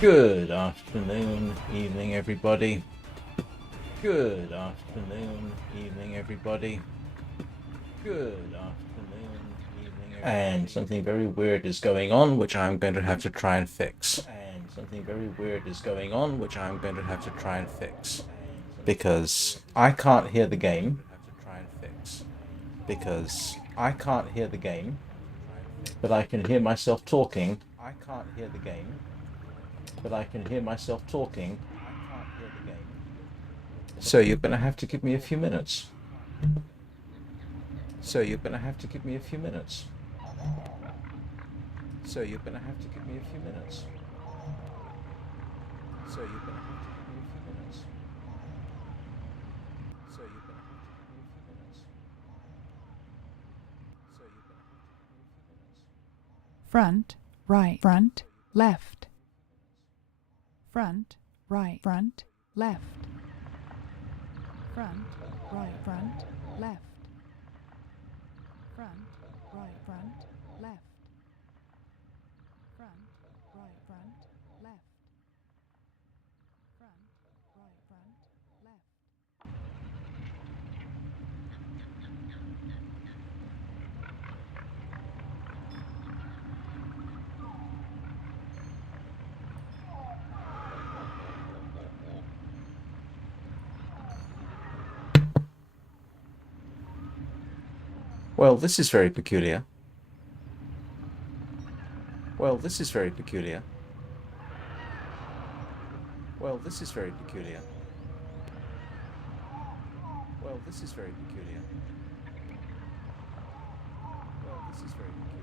Good afternoon, evening, everybody. Good afternoon, evening, everybody. Good afternoon, evening, everybody. And something very weird is going on, which I'm going to have to try and fix. Because I can't hear the game. But I can hear myself talking. So you're going to have to give me a few minutes. So you're going to have to give me a few minutes. So you're going to have to give me a few minutes. So you're going to have to give me a few minutes. So you're going to have to give me a few minutes. So you're going to have to give me a few minutes. Front, right, front, left. Front, right, front, left. Front, right, front, left. Front, right, front, left. Front, right, front, left. Front, right, front, left. Well, this is very peculiar. Well, this is very peculiar. Well, this is very peculiar. Well, this is very peculiar. Well, this is very peculiar.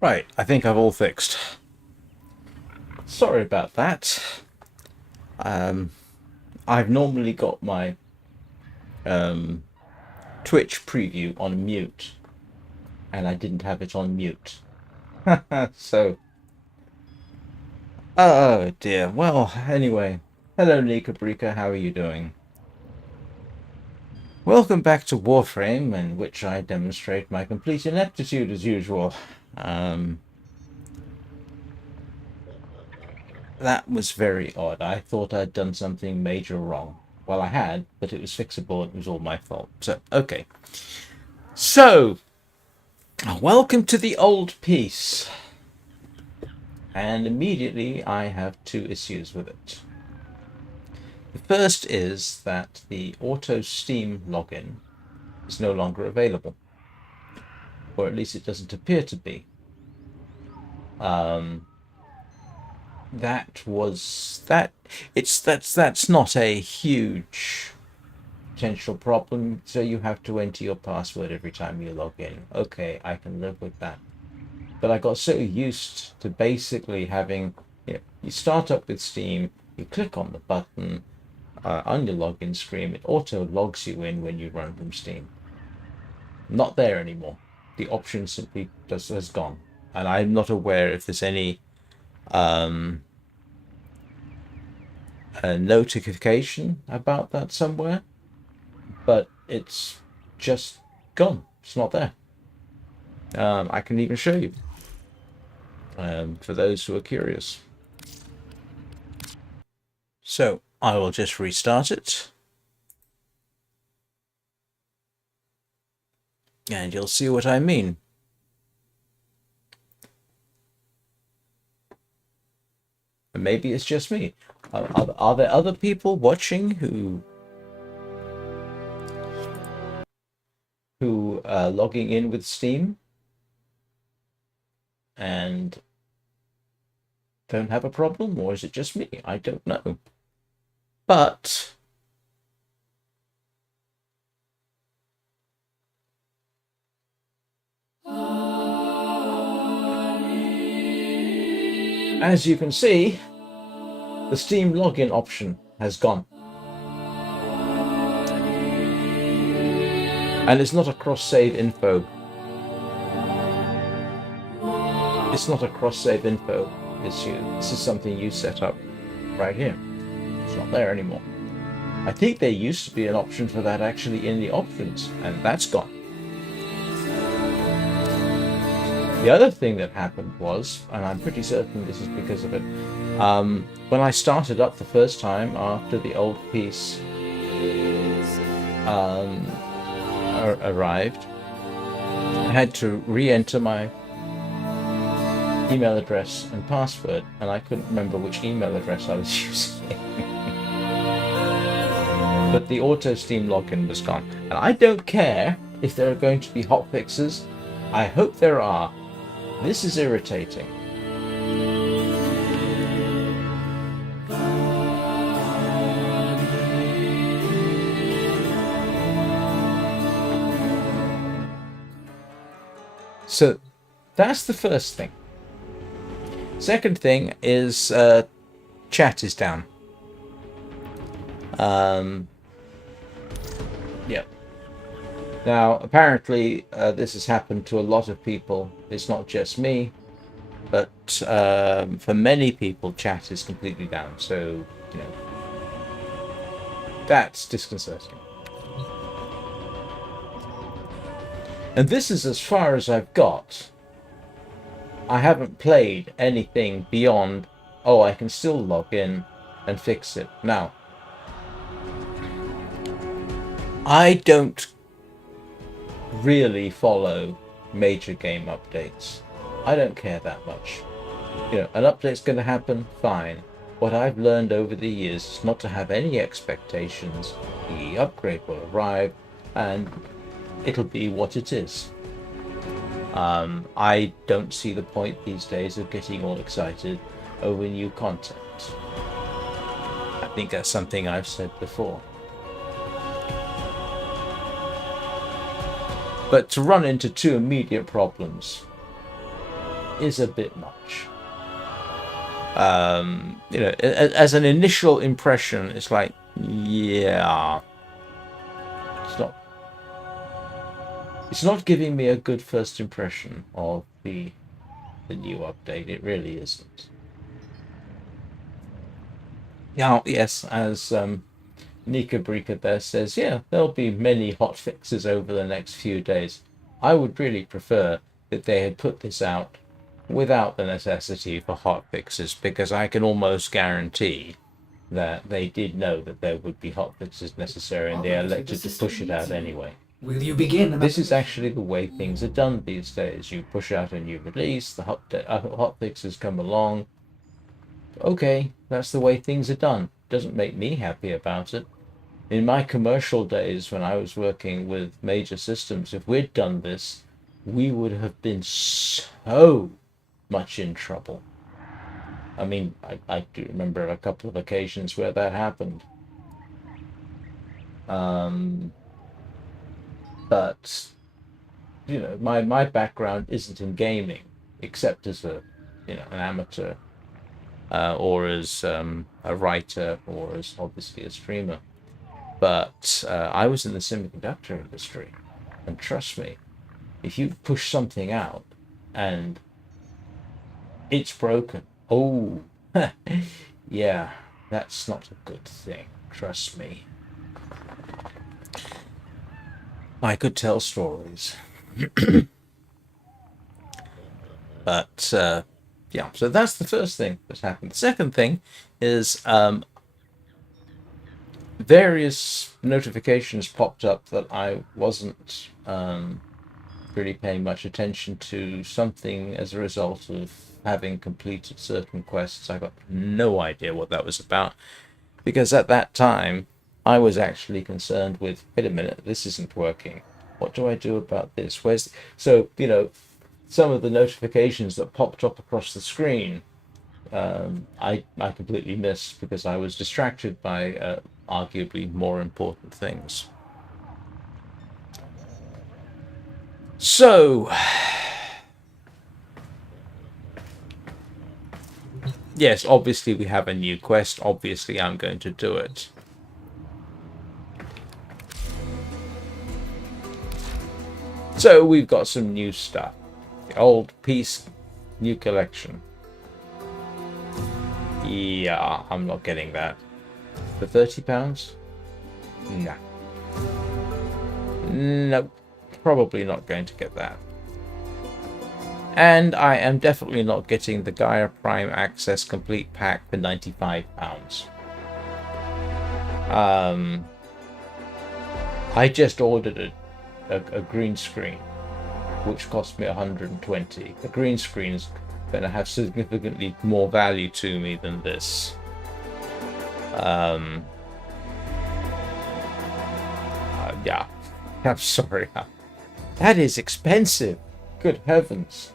Right, I think I've all fixed. Sorry about that. I've normally got my Twitch preview on mute, and I didn't have it on mute. So, oh dear. Well, anyway, hello Nika Brika, how are you doing? Welcome back to Warframe, in which I demonstrate my complete ineptitude as usual. That was very odd. I thought I'd done something major wrong. Well, I had, but it was fixable. It was all my fault. So, okay. So, welcome to the old piece. And immediately I have two issues with it. The first is that the auto Steam login is no longer available. Or at least it doesn't appear to be. That's not a huge potential problem, so you have to enter your password every time you log in. Okay, I can live with that. But I got so used to basically having, you start up with Steam, you click on the button on your login screen, it auto logs you in when you run from Steam. Not there anymore. The option simply just has gone, and I'm not aware if there's any a notification about that somewhere, but it's just gone. It's not there. I can even show you for those who are curious. So I will just restart it, and you'll see what I mean. And maybe it's just me. Are there other people watching who logging in with Steam and don't have a problem, or is it just me? I don't know. But as you can see, the Steam login option has gone. And it's not a cross-save info. It's not a cross-save info issue. This is something you set up right here. It's not there anymore. I think there used to be an option for that actually in the options, and that's gone. The other thing that happened was, and I'm pretty certain this is because of it, when I started up the first time after the old piece arrived, I had to re-enter my email address and password, and I couldn't remember which email address I was using. But the auto Steam login was gone, and I don't care if there are going to be hotfixes. I hope there are. This is irritating. So that's the first thing. Second thing is chat is down. Yeah. Now, apparently, this has happened to a lot of people. It's not just me, but for many people, chat is completely down. So, you know, that's disconcerting. And this is as far as I've got. I haven't played anything beyond, oh, I can still log in and fix it. Now, I don't really follow major game updates. I don't care that much. You know, an update's going to happen, fine. What I've learned over the years is not to have any expectations. The upgrade will arrive and it'll be what it is. I don't see the point these days of getting all excited over new content. I think that's something I've said before. But to run into two immediate problems is a bit much. You know, as an initial impression, it's like, yeah, it's not giving me a good first impression of the new update. It really isn't. Now, yes, as Nika Brika there says, yeah, there'll be many hot fixes over the next few days. I would really prefer that they had put this out without the necessity for hot fixes, because I can almost guarantee that they did know that there would be hot fixes necessary, and they elected to push it out anyway. Will you begin? This is actually the way things are done these days. You push out a new release, the hot fixes come along. Okay, that's the way things are done. Doesn't make me happy about it. In my commercial days, when I was working with major systems, if we'd done this, we would have been so much in trouble. I mean, I do remember a couple of occasions where that happened. But, you know, my background isn't in gaming, except as an amateur, or as a writer, or as obviously a streamer. But I was in the semiconductor industry, and trust me, if you push something out and it's broken, oh, yeah, that's not a good thing. Trust me. I could tell stories. But, yeah, so that's the first thing that's happened. The second thing is various notifications popped up that I wasn't really paying much attention to, something as a result of having completed certain quests. I got no idea what that was about, because at that time I was actually concerned with, wait a minute, this isn't working. What do I do about this? So, you know, some of the notifications that popped up across the screen, I completely missed because I was distracted by arguably more important things. So, yes, obviously we have a new quest. Obviously I'm going to do it. So we've got some new stuff. The old piece, new collection. Yeah, I'm not getting that. For £30? Nah. Nope. Probably not going to get that. And I am definitely not getting the Gaia Prime Access Complete Pack for £95. I just ordered a green screen, which cost me 120. The green screen's going to have significantly more value to me than this. Yeah, I'm sorry. That is expensive. Good heavens.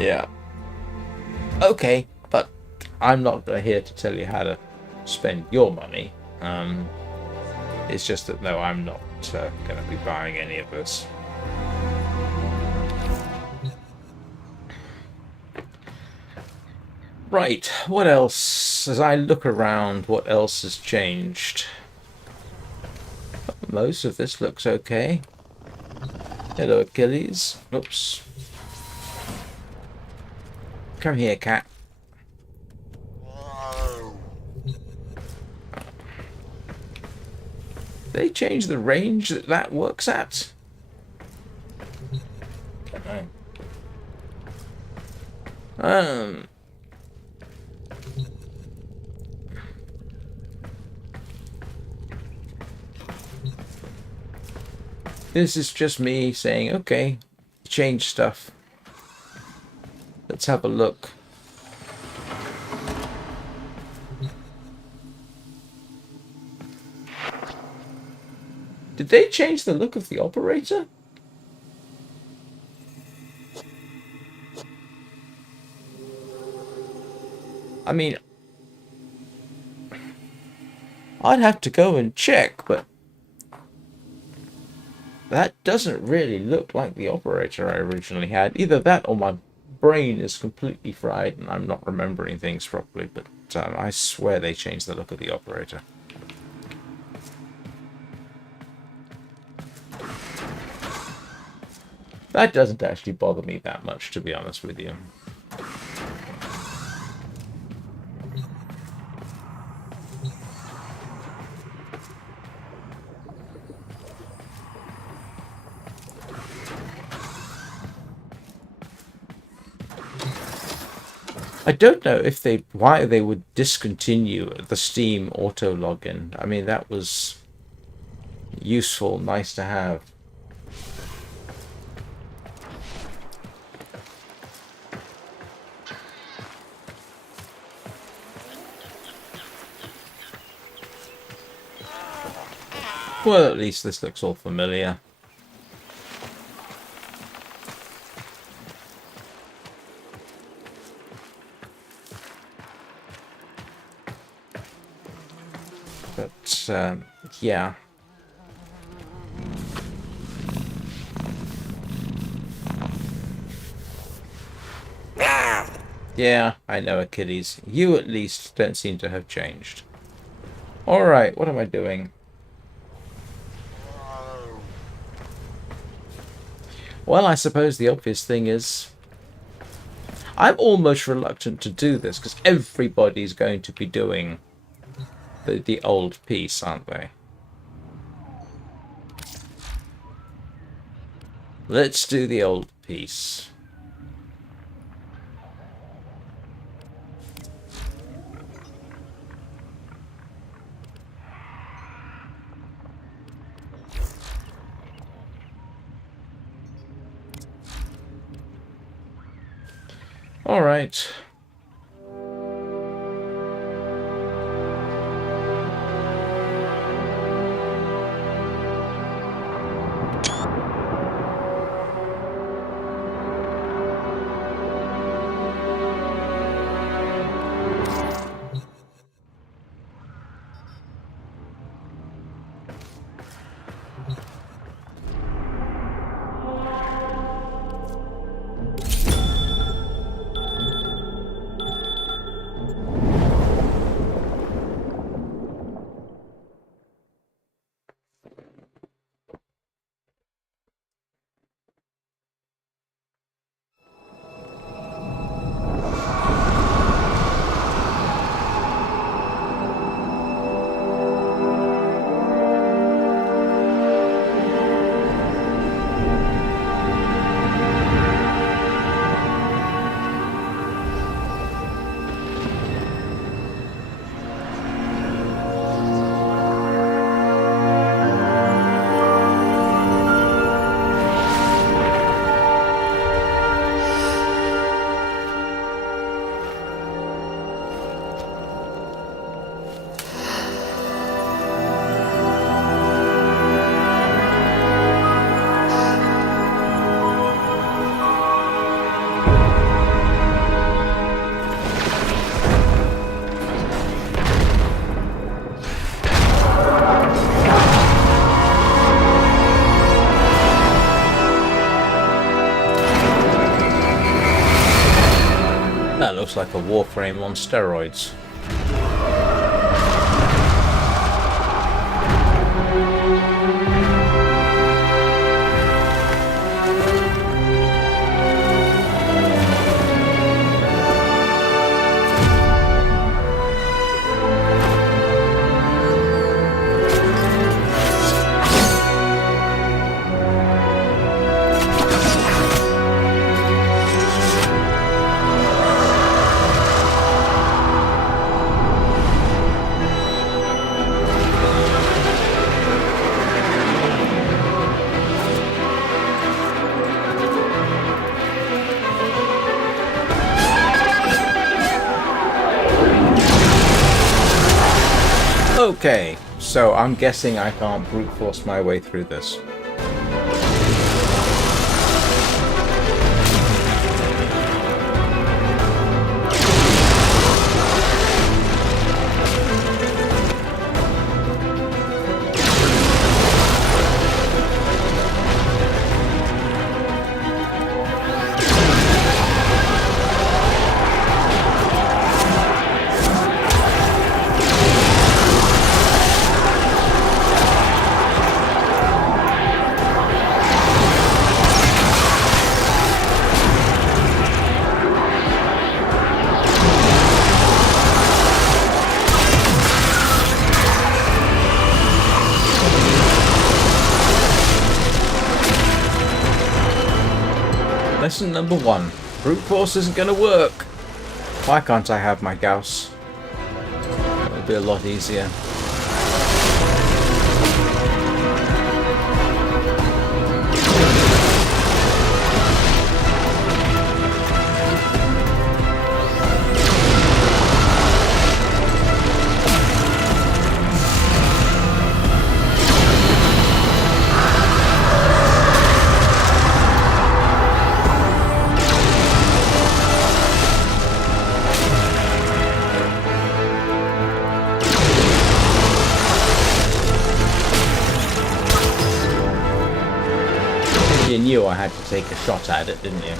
Yeah. Okay, but I'm not here to tell you how to spend your money. It's just that no, I'm not going to be buying any of this. Right, what else? As I look around, what else has changed? Most of this looks okay. Hello, Achilles. Oops. Come here, cat. They changed the range that works at? Don't know. This is just me saying, okay, change stuff. Let's have a look. Did they change the look of the operator? I mean, I'd have to go and check, but that doesn't really look like the operator I originally had. Either that or my brain is completely fried and I'm not remembering things properly, but I swear they changed the look of the operator. That doesn't actually bother me that much, to be honest with you. I don't know if why they would discontinue the Steam auto login. I mean, that was useful, nice to have. Well, at least this looks all familiar. But, yeah. Yeah, I know, Achilles. You at least don't seem to have changed. Alright, what am I doing? Well, I suppose the obvious thing is I'm almost reluctant to do this because everybody's going to be doing the old piece, aren't they? Let's do the old piece. All right. looks like a Warframe on steroids. Okay, so I'm guessing I can't brute force my way through this. Lesson number 1. Brute force isn't going to work. Why can't I have my Gauss? It'll be a lot easier. You knew I had to take a shot at it, didn't you?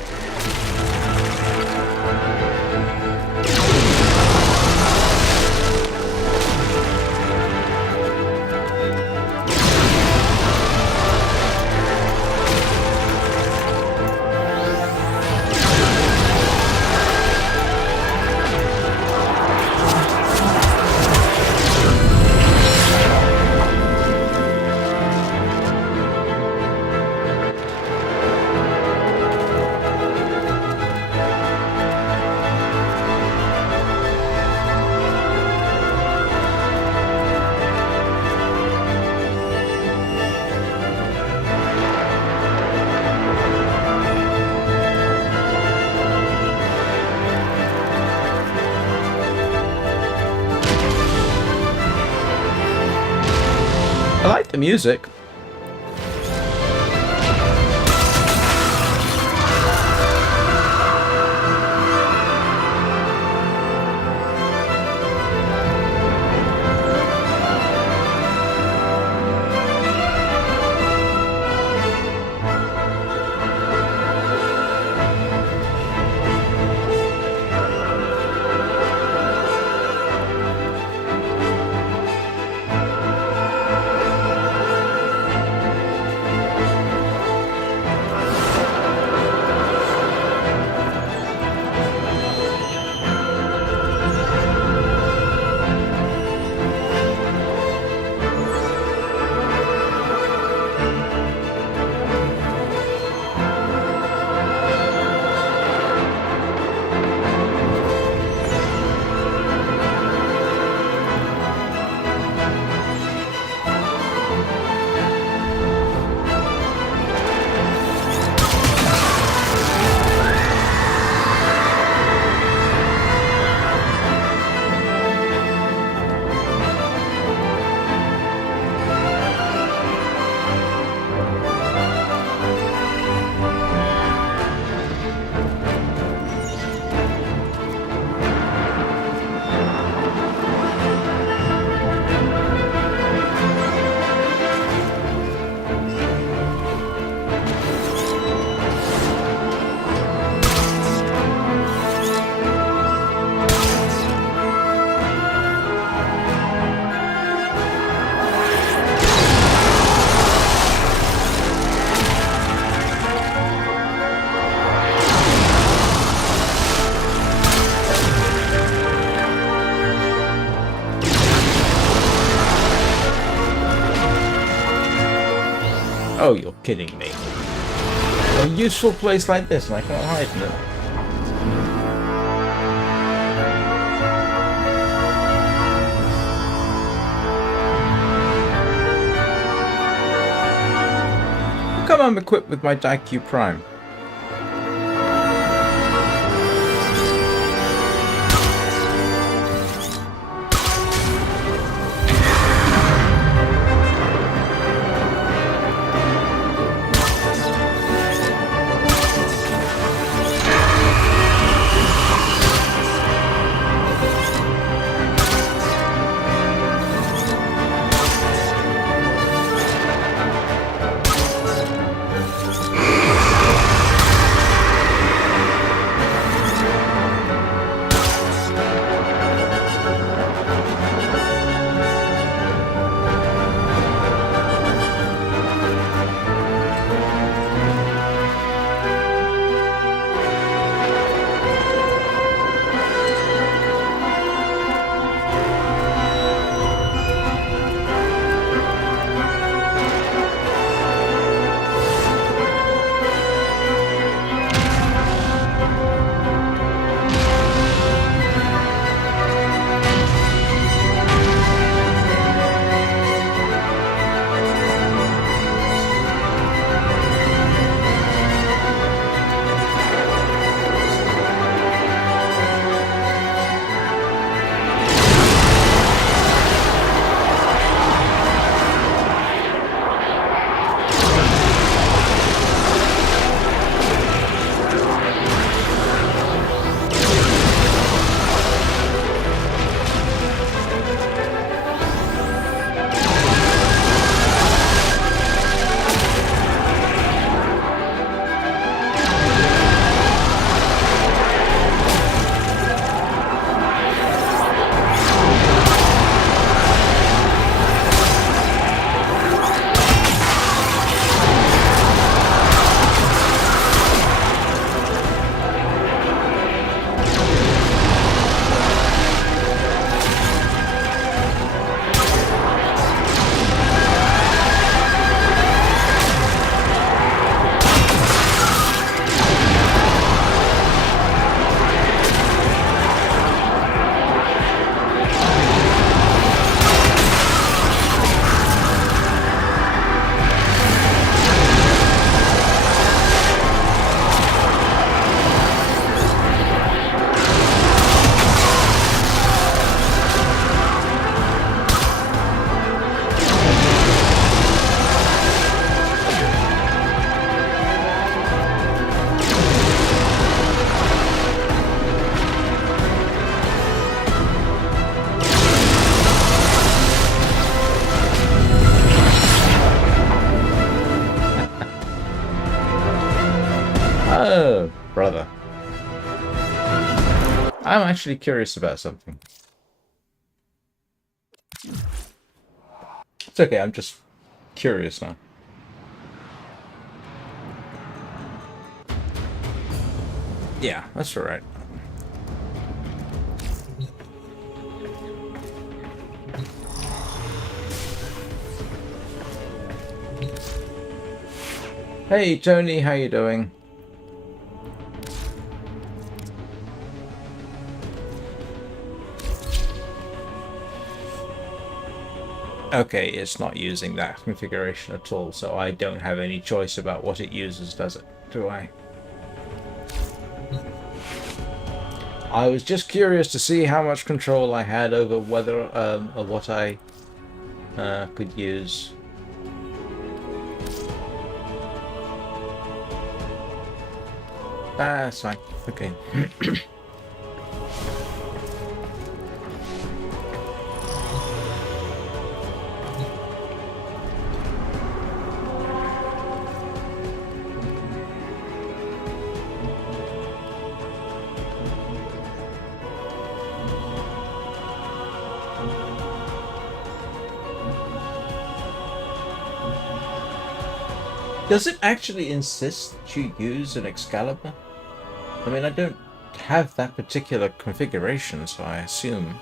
I like the music. Oh, you're kidding me. A useful place like this and I can't hide in it. Come I'm equipped with my Daiku Prime. Oh, brother. I'm actually curious about something. It's okay, I'm just curious now. Yeah, that's alright. Hey Tony, how you doing? Okay, it's not using that configuration at all, so I don't have any choice about what it uses, does it? Do I? I was just curious to see how much control I had over whether or what I could use. That's fine. Okay. Does it actually insist that you use an Excalibur? I mean, I don't have that particular configuration, so I assume.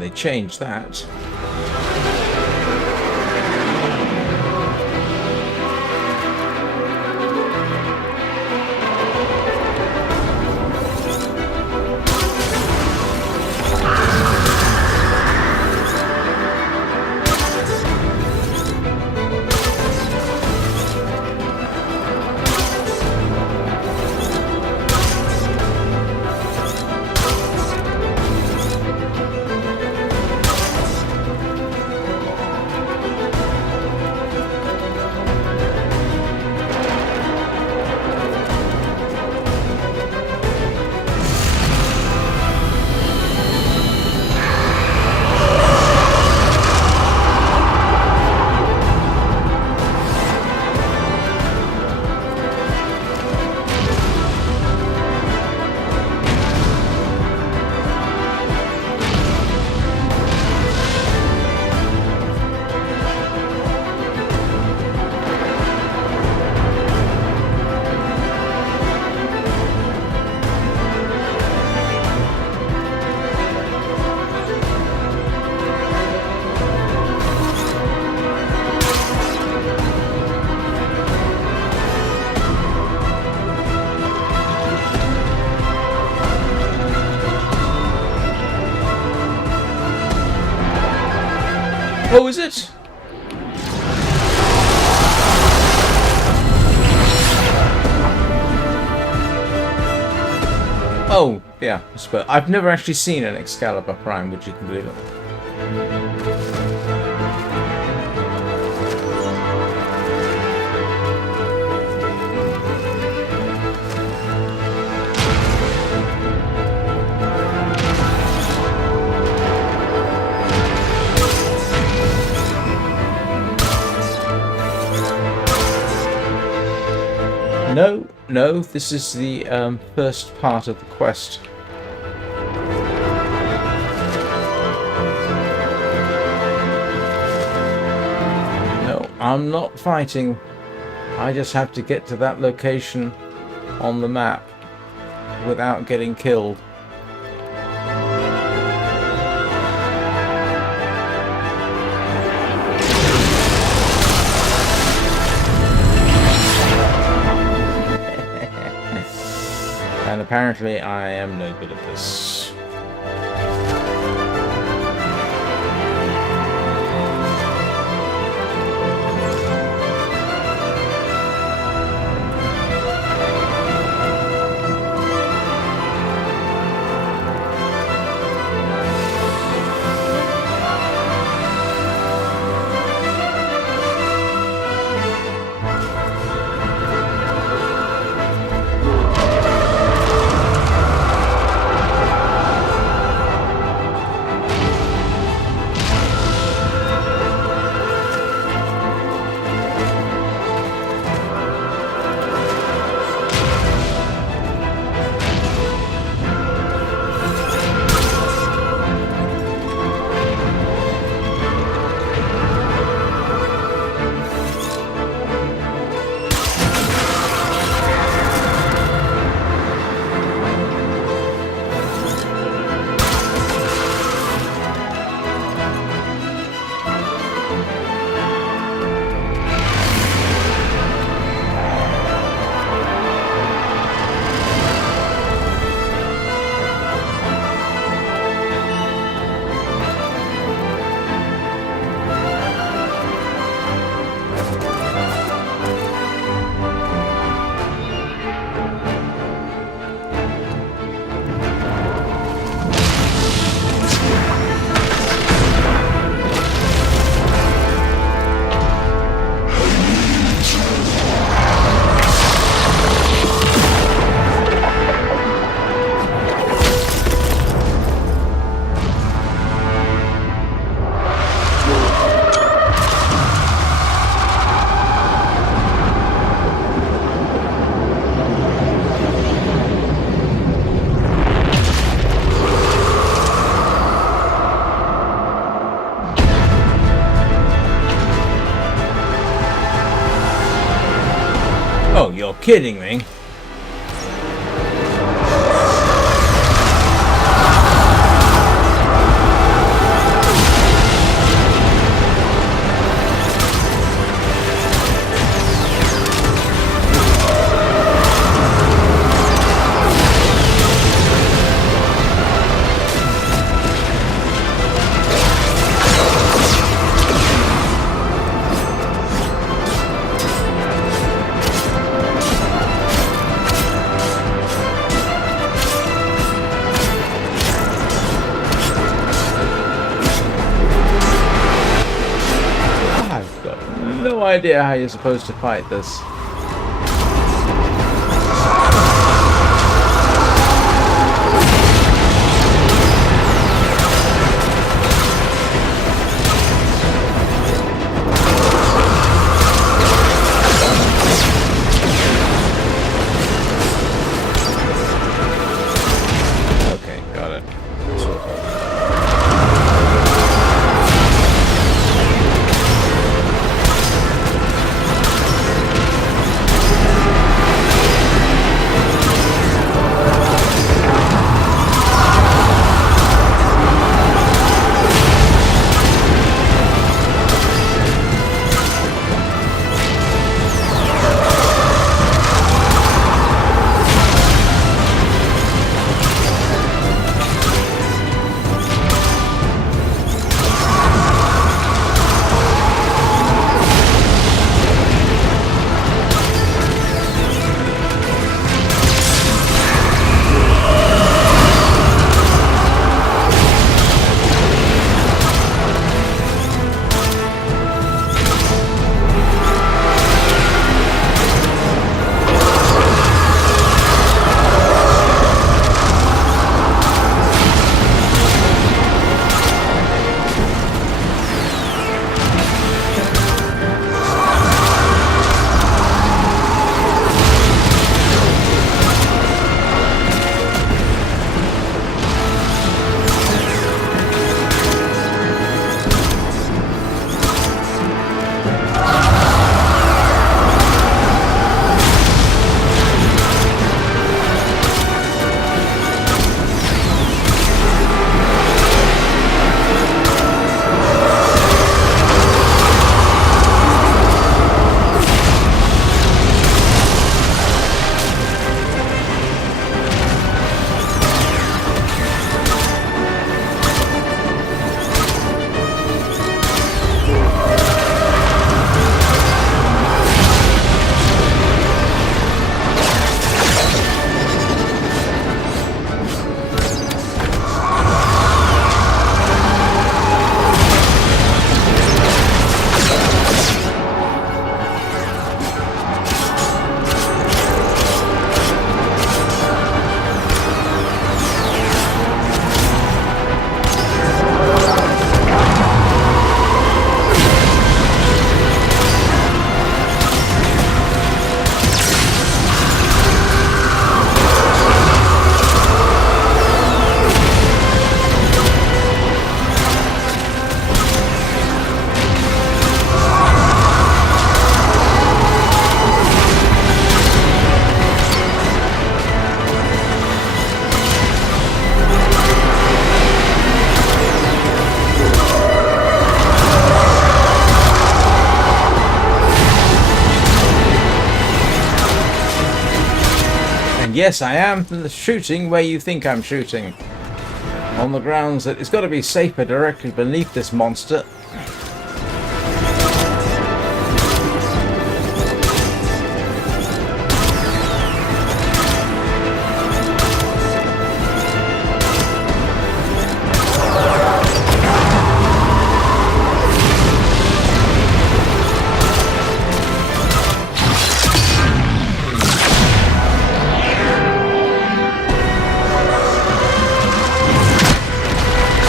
they changed that. Oh, is it? Oh, yeah, but I've never actually seen an Excalibur Prime, would you can believe it? No, no, this is the first part of the quest. No, I'm not fighting. I just have to get to that location on the map without getting killed. And apparently I am no good at this. Oh, you're kidding me. no idea how you're supposed to fight this. Okay, got it. Yes, I am shooting where you think I'm shooting. On the grounds that it's got to be safer directly beneath this monster.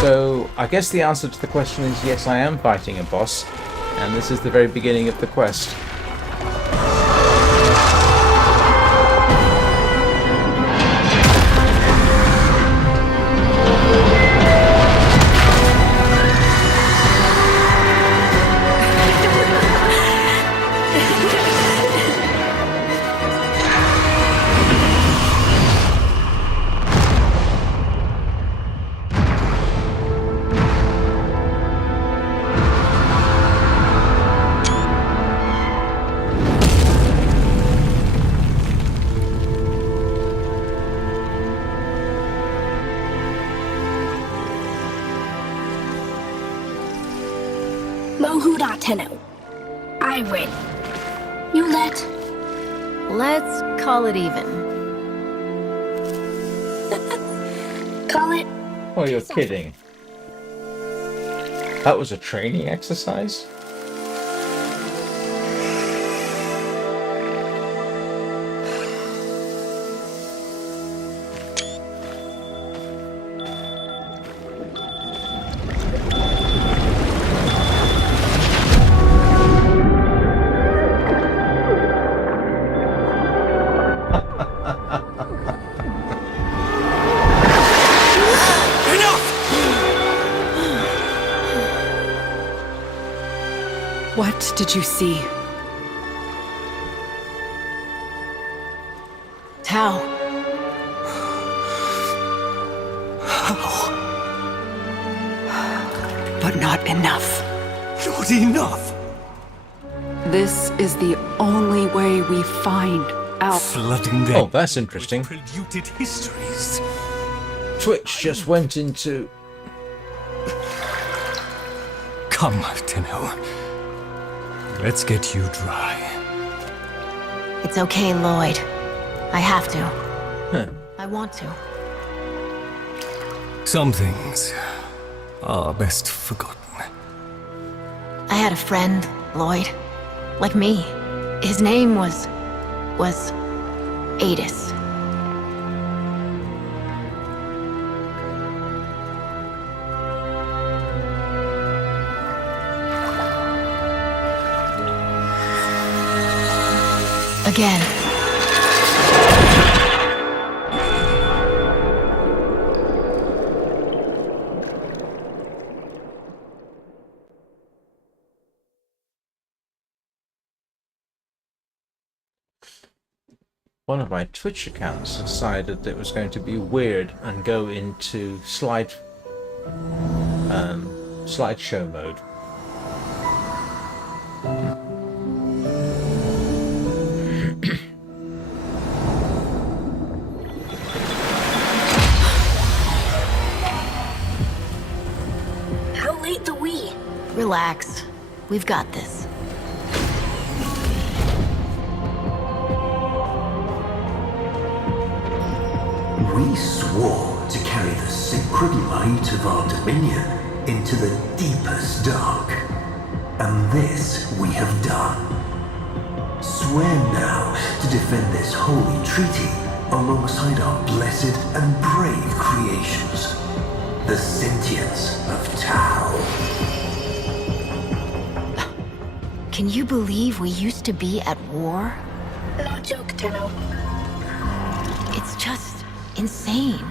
So I guess the answer to the question is yes, I am fighting a boss, and this is the very beginning of the quest. Tenno. I win. You let. Let's call it even. Call it. Oh, you're kidding. That was a training exercise? What did you see? Tao. But not enough. Not enough! This is the only way we find out. Flooding them Oh, that's interesting. with polluted histories. Twitch just went into... Come, Tenno. Let's get you dry. It's okay, Lloyd. I have to. Huh. I want to. Some things are best forgotten. I had a friend, Lloyd. Like me. His name was Adis. Again. One of my Twitch accounts decided that it was going to be weird and go into slideshow mode. How late the we? Relax. We've got this. We swore to carry the sacred light of our dominion into the deepest dark. And this we have done. Swear now to defend this holy treaty alongside our blessed and brave creations. The sentience of Tau. Can you believe we used to be at war? No joke, Tenno. It's just insane.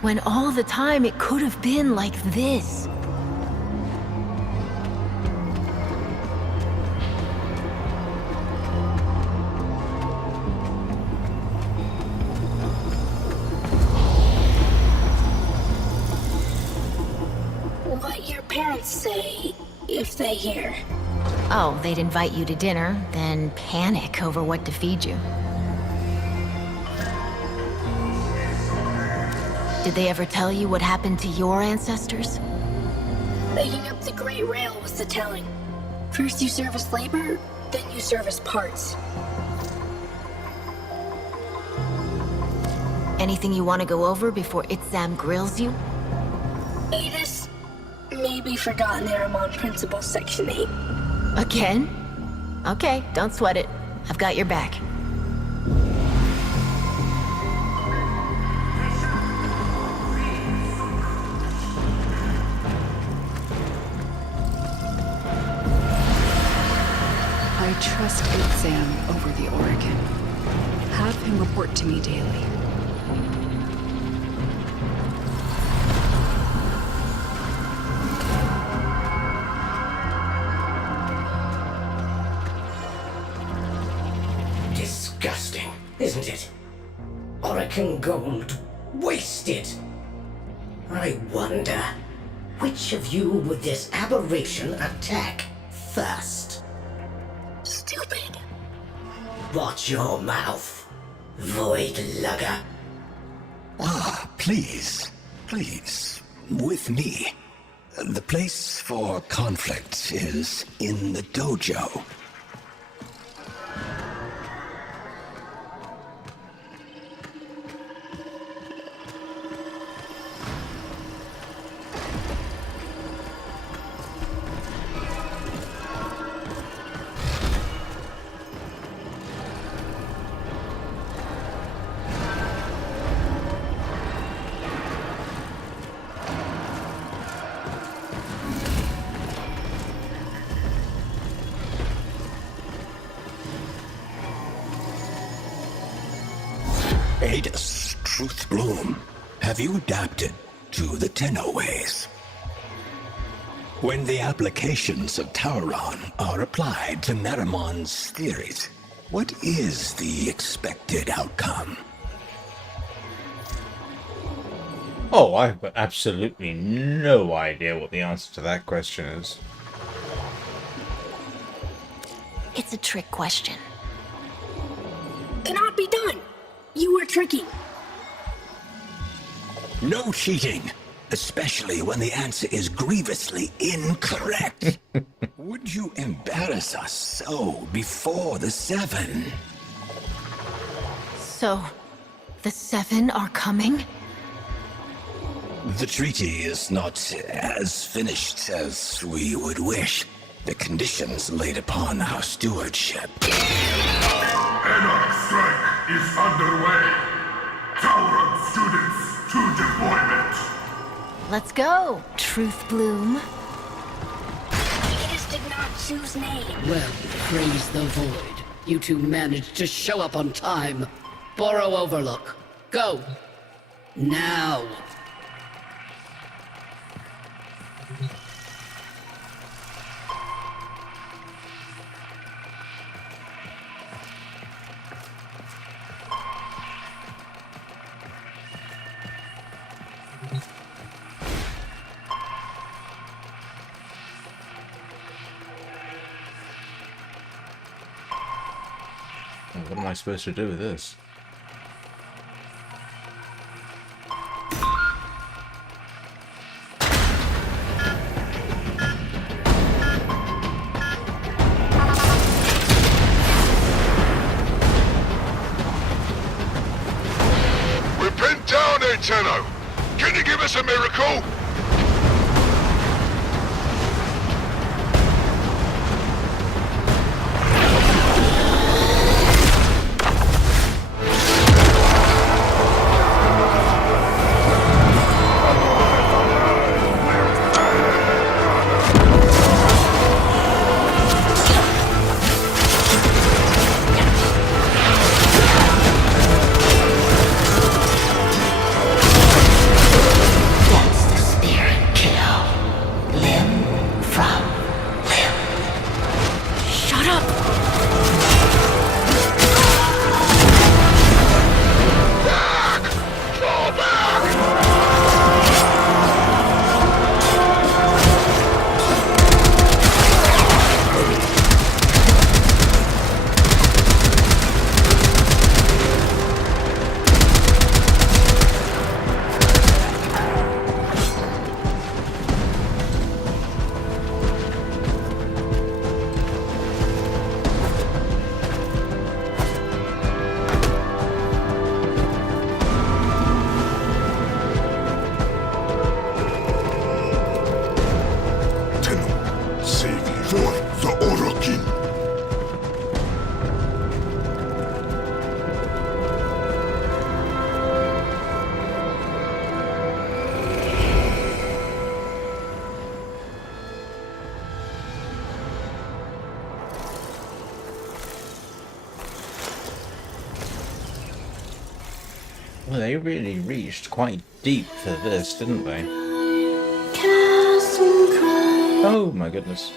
When all the time it could have been like this. What your parents say if they hear. Oh, they'd invite you to dinner, then panic over what to feed you. Did they ever tell you what happened to your ancestors? Making up the Great Rail was the telling. First you serve as labor, then you serve as parts. Anything you want to go over before Itzam grills you? Adis, maybe forgotten there among Principle Section 8. Again? Okay, don't sweat it. I've got your back. I trust Itzam over the Oregon. Have him report to me daily. Disgusting, isn't it? Oregon gold wasted. I wonder, which of you would this aberration attack first? Stupid. Watch your mouth, void lugger. Ah, please, with me. The place for conflict is in the dojo. Adis, Truth Bloom, have you adapted to the Tenno ways? When the applications of Tauron are applied to Naramon's theories, what is the expected outcome? Oh, I've got absolutely no idea what the answer to that question is. It's a trick question. Cannot be done. You were tricking. No cheating, especially when the answer is grievously incorrect. Would you embarrass us so before the 7? So, the 7 are coming? The treaty is not as finished as we would wish. The conditions laid upon our stewardship. Anarch strike is underway. Tauron students to deployment. Let's go, Truth Bloom. Venus did not choose name. Well, praise the void. You two managed to show up on time. Borrow Overlook. Go. Now. What am I supposed to do with this? We're pinned down, Tenno. Can you give us a miracle? That's the spirit kill. Limb from limb. Shut up! Fall back! Tenno, save you for the Orokin. Well, they really reached quite deep for this, didn't they? Oh my goodness.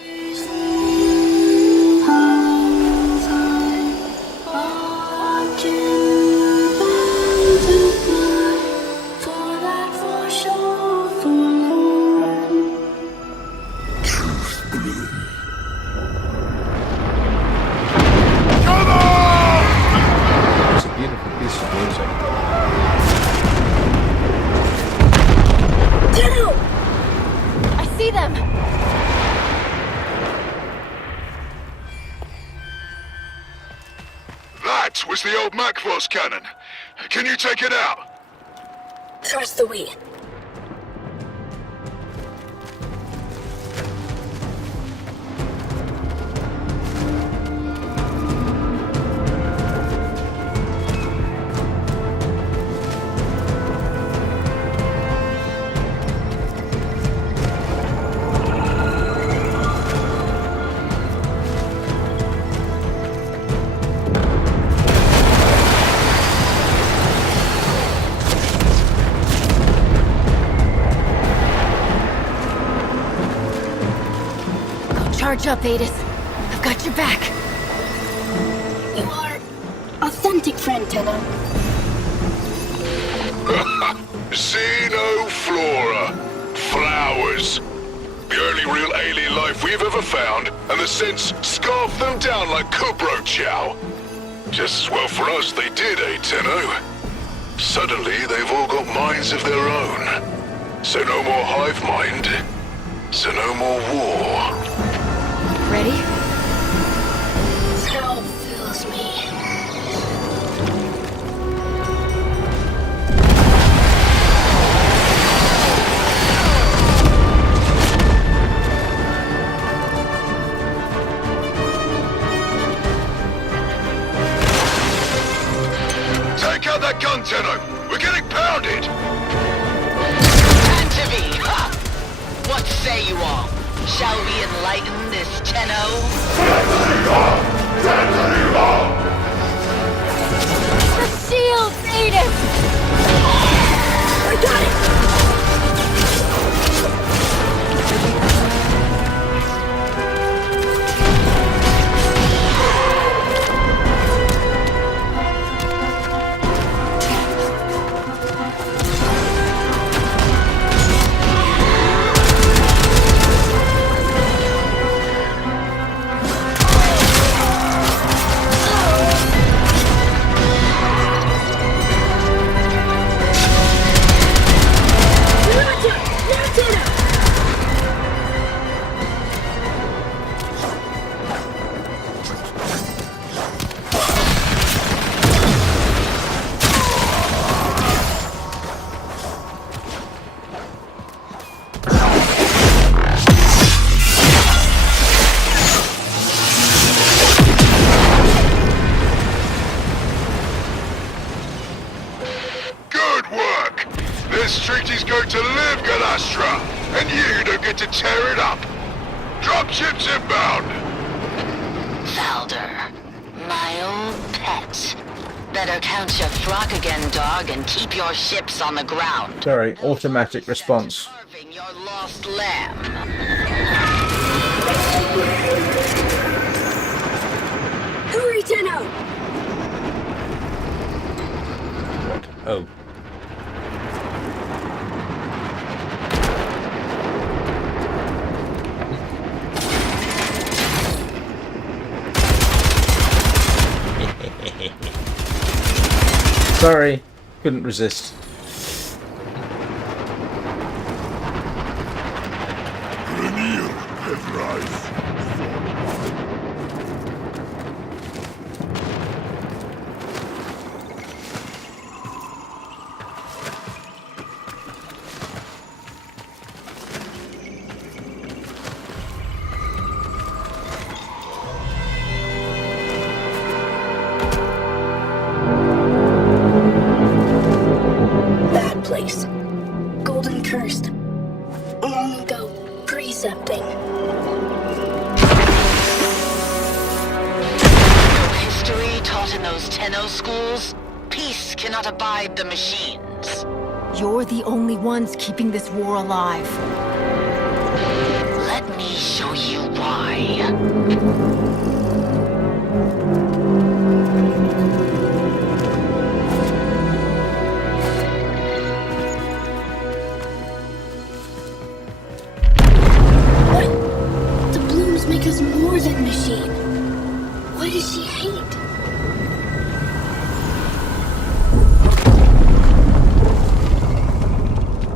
Truth Bloom. It's a beautiful piece of music. Tenno! I see them! That was the old Macross cannon. Can you take it out? Trust the we. Charge up, Adis. I've got your back. You are authentic friend, Tenno. Xenoflora. Flowers. The only real alien life we've ever found, and the synths scarfed them down like Kubrow chow. Just as well for us they did, eh, Tenno? Suddenly they've all got minds of their own. So no more hive mind. So no more war. Ready? Hell fills me. Take out that gun, Tenno! We're getting pounded! Antivy! Ha! What say you all? Shall we enlighten this Tenno? The shield, Adis! I got it! Good work! This treaty's going to live, Galastra, and you don't get to tear it up. Dropships inbound! Valder, my old pet. Better count your flock again, dog, and keep your ships on the ground. Sorry, automatic response. Carving your lost lamb. Hurry, Tenno! What? Oh. Sorry, couldn't resist. Grenier has rise. Bad place. Golden cursed. Long ago, precepting. No history taught in those Tenno schools? Peace cannot abide the machines. You're the only ones keeping this war alive. Let me show you why. What? The blooms make us more than machine. Why does she hate?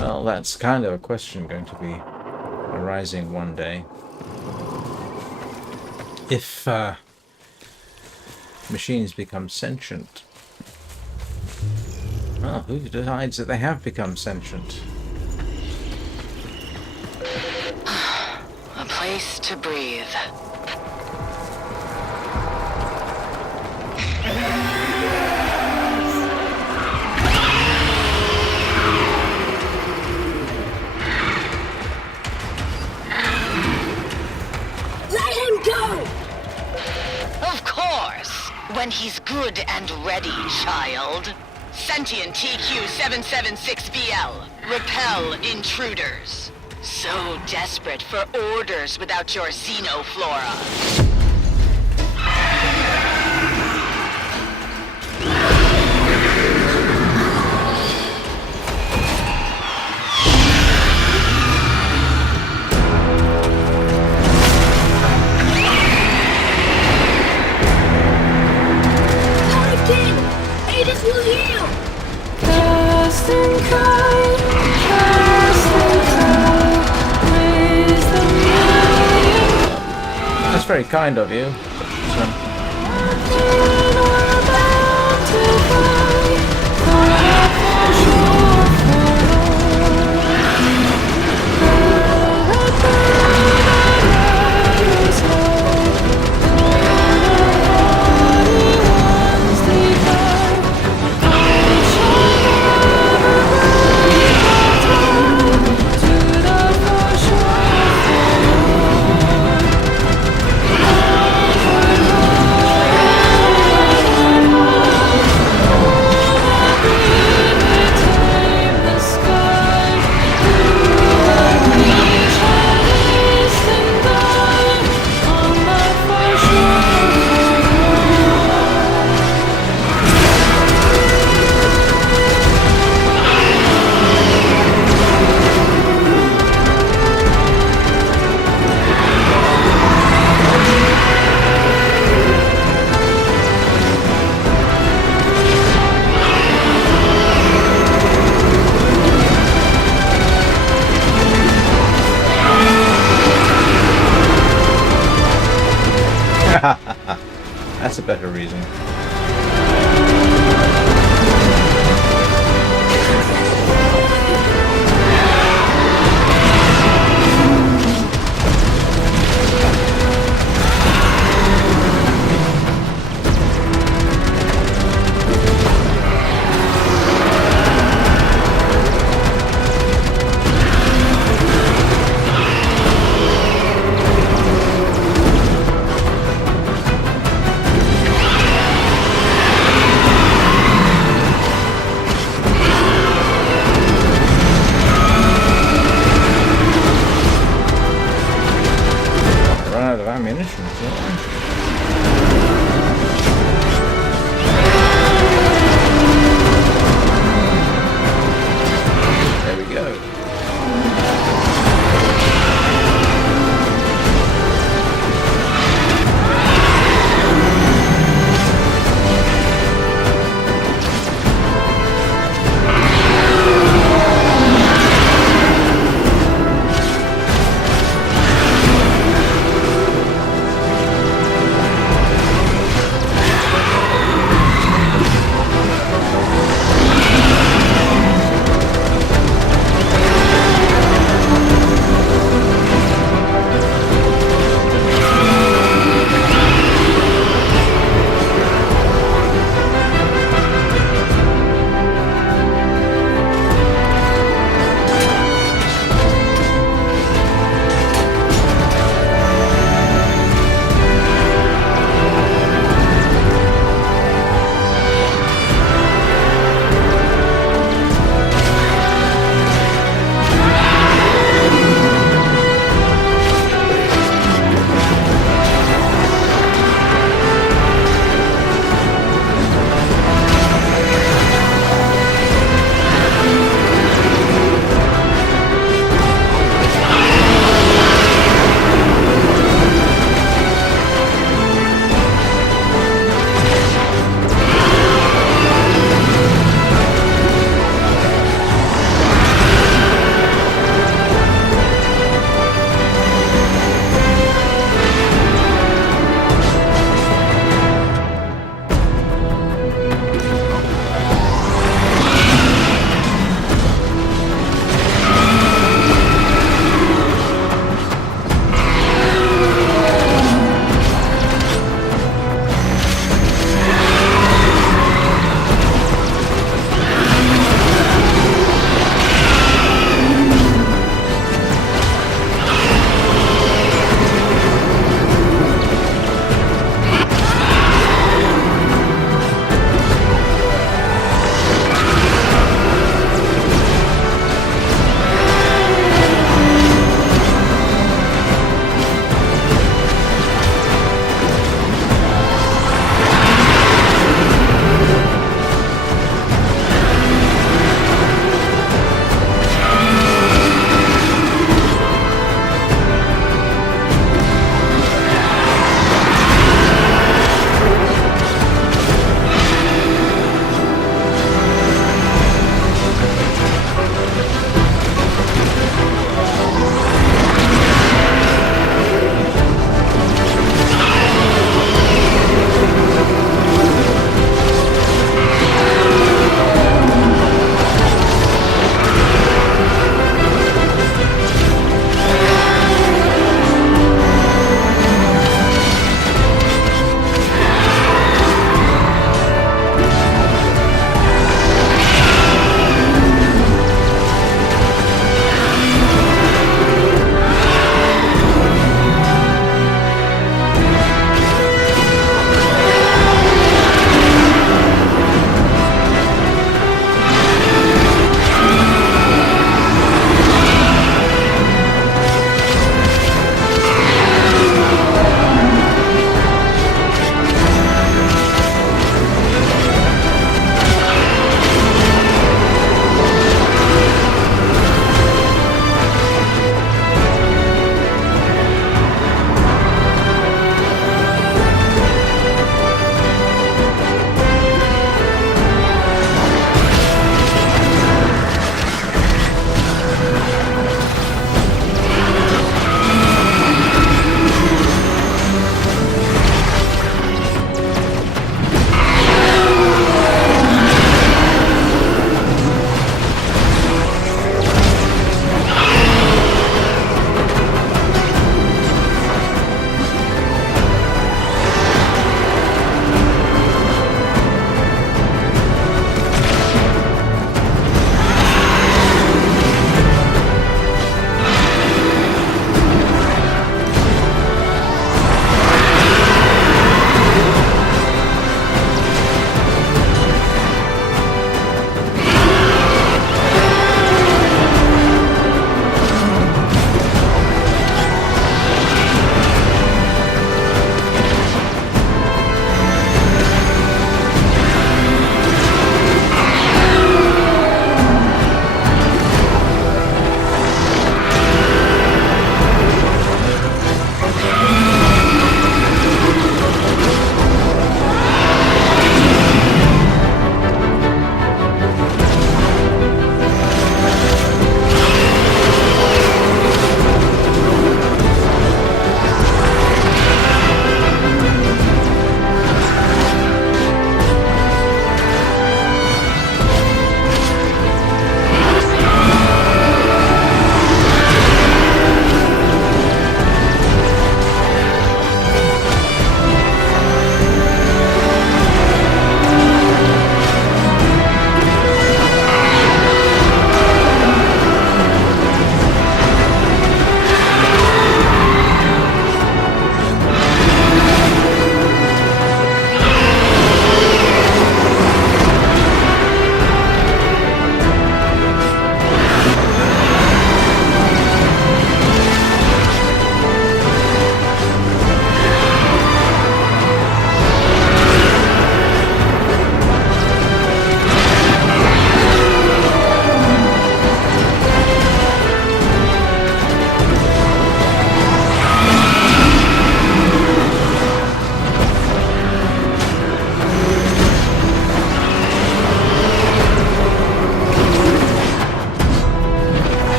Well, that's kind of a question going to be arising one day. If machines become sentient, well, who decides that they have become sentient? A place to breathe. Let him go! Of course, when he's good and ready, child. Sentient TQ-776BL. Repel intruders. So desperate for orders without your xenoflora. King! Adis will heal! That's very kind of you. That's a better reason.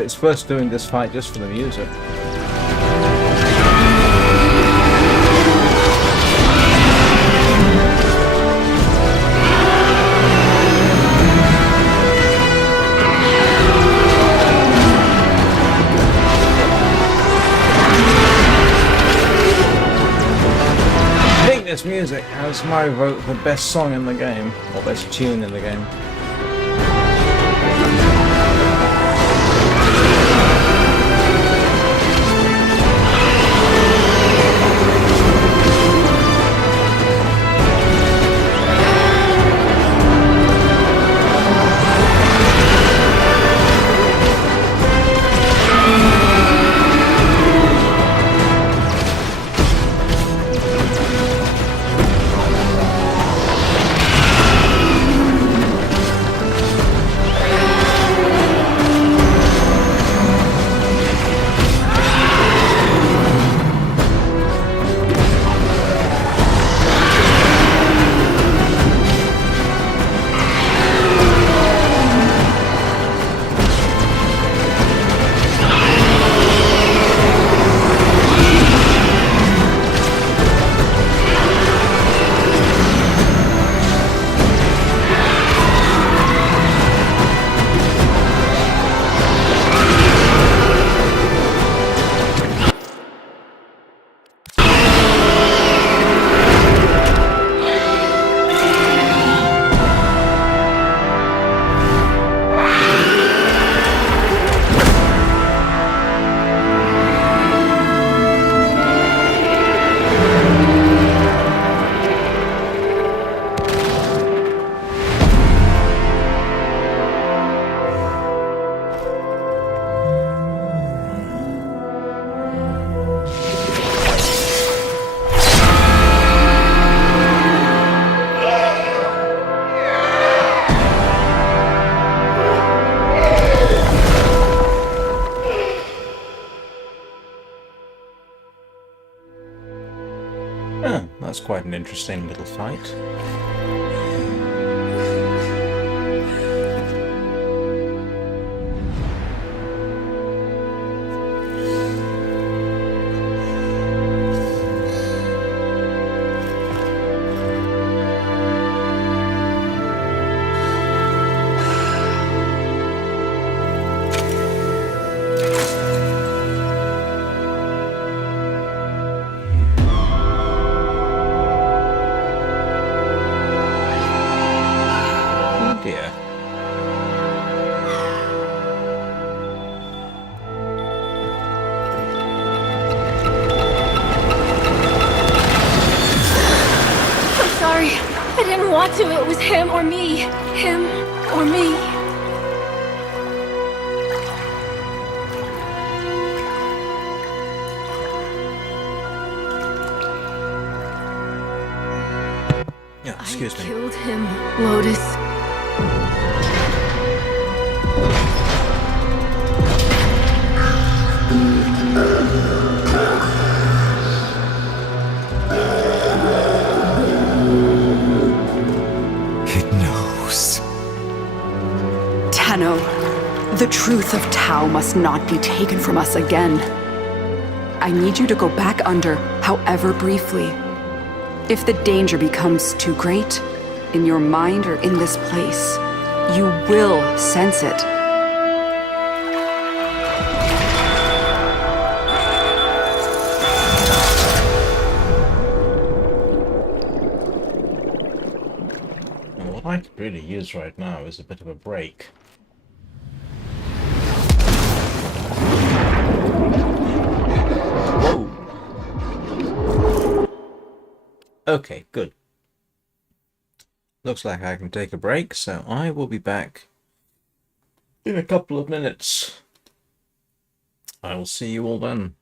it's worth doing this fight just for the music. This music has my vote for best song in the game, or best tune in the game. That's quite an interesting little fight. It was him or me. Him or me. Yeah, excuse me. I killed him, Lotus. The truth of Tao must not be taken from us again. I need you to go back under, however briefly. If the danger becomes too great, in your mind or in this place, you will sense it. And what I could really use right now is a bit of a break. Okay, good. Looks like I can take a break, so I will be back in a couple of minutes. I will see you all then.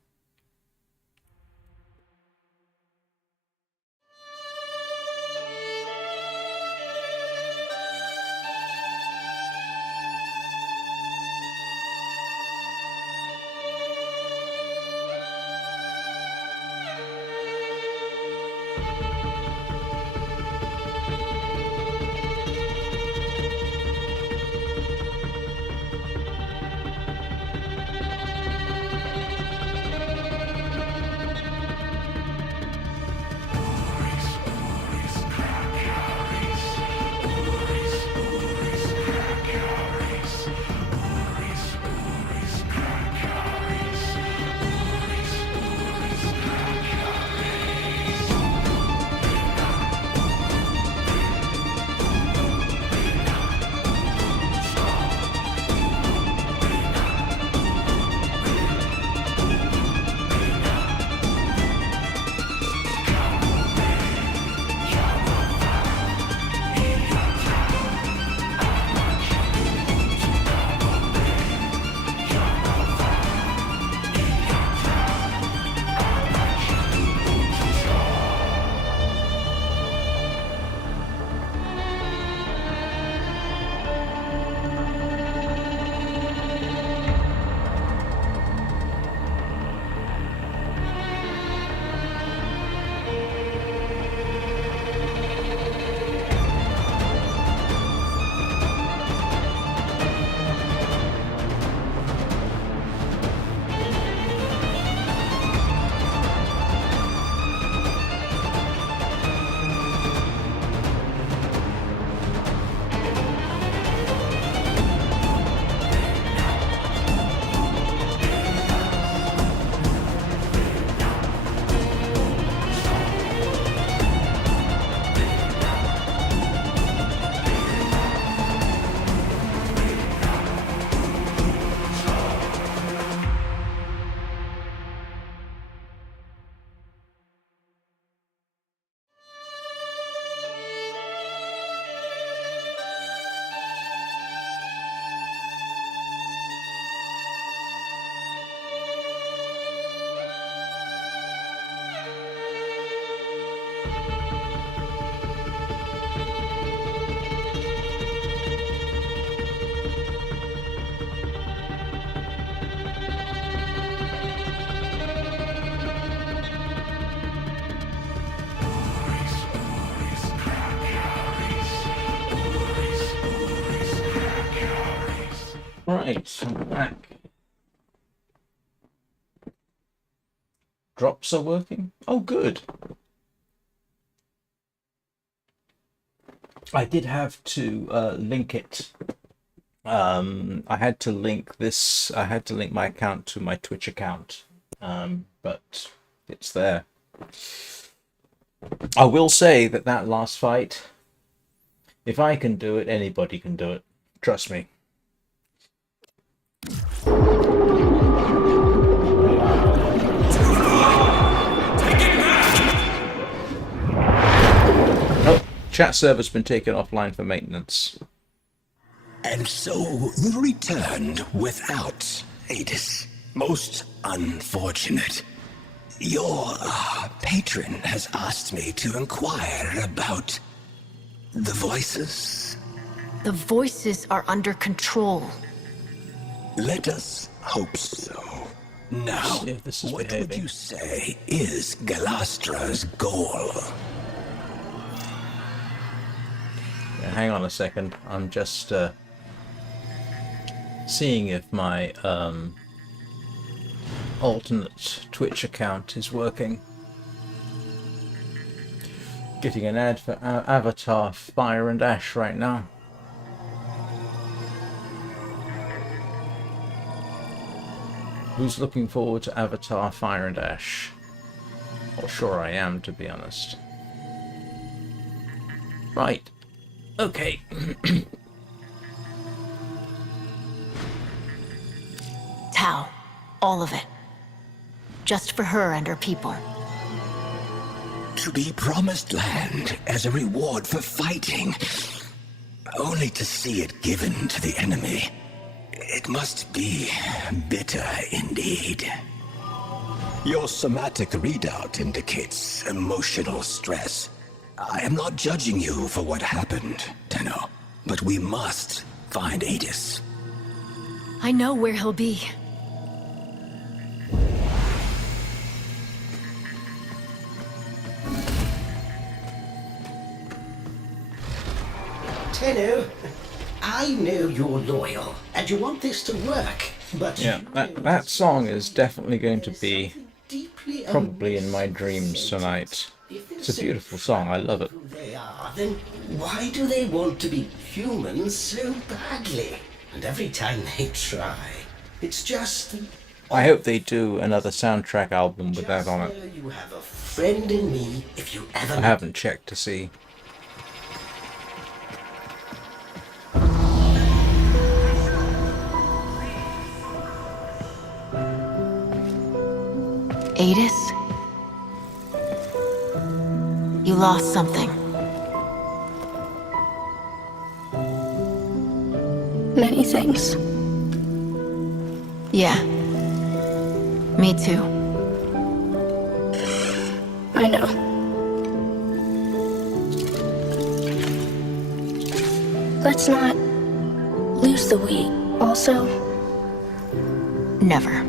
Right, I'm back. Drops are working? Oh, good. I did have to link it. I had to link this. I had to link my account to my Twitch account, but it's there. I will say that that last fight, if I can do it, anybody can do it. Trust me. Oh, chat server's been taken offline for maintenance. And so you returned without Adis. Most unfortunate. Your patron has asked me to inquire about the voices. The voices are under control. Let us hope so. Now, See if this is what behaving. would you say is Galastra's goal? Yeah, hang on a second. I'm just seeing if my alternate Twitch account is working. Getting an ad for Avatar Fire and Ash right now. Who's looking forward to Avatar Fire and Ash? Well, sure I am, to be honest. Right. Okay. Tau. All of it. Just for her and her people. To be promised land as a reward for fighting, only to see it given to the enemy. It must be bitter indeed. Your somatic readout indicates emotional stress. I am not judging you for what happened, Tenno, but we must find Adis. I know where he'll be. Tenno, I know you're loyal, and you want this to work, but... Yeah, that song is definitely going to be probably in my dreams tonight. It's a beautiful song, I love it. Who they are, then why do they want to be humans so badly? And every time they try, it's just... I hope they do another soundtrack album with that on it. You have a friend in me if you ever... I haven't checked to see. Adis? You lost something. Many things. Yeah. Me too. I know. Let's not lose the we. Also, Never.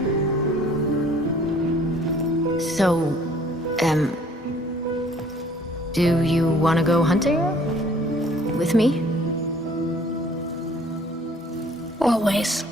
So, do you want to go hunting? With me? always.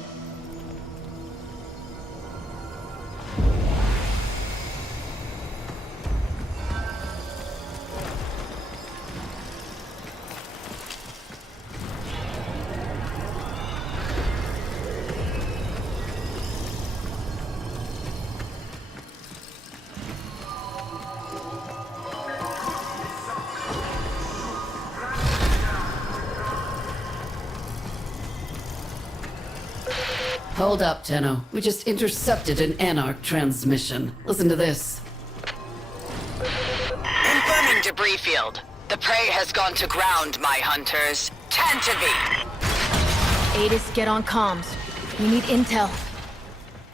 Hold up, Tenno. We just intercepted an Anarch transmission. Listen to this. Confirming debris field. The prey has gone to ground, my hunters. Tantivy! Adis, get on comms. We need intel.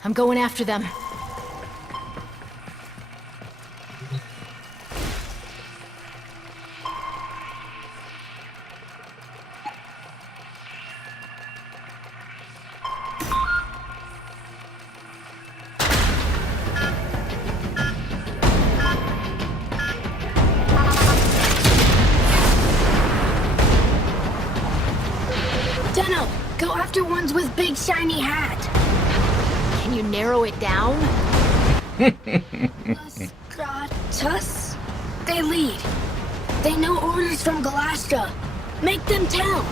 I'm going after them. after ones with big shiny hat. Can you narrow it down? Gratus? They lead. They know orders from Galastra. Make them tell.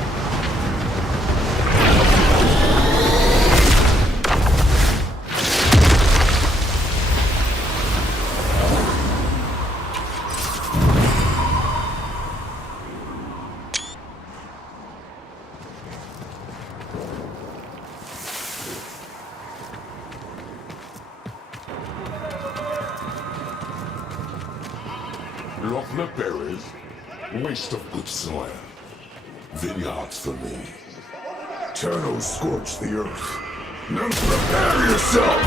Lochner berries, waste of good soil. Vineyards for me. Turnos scorch the earth. Now prepare yourself!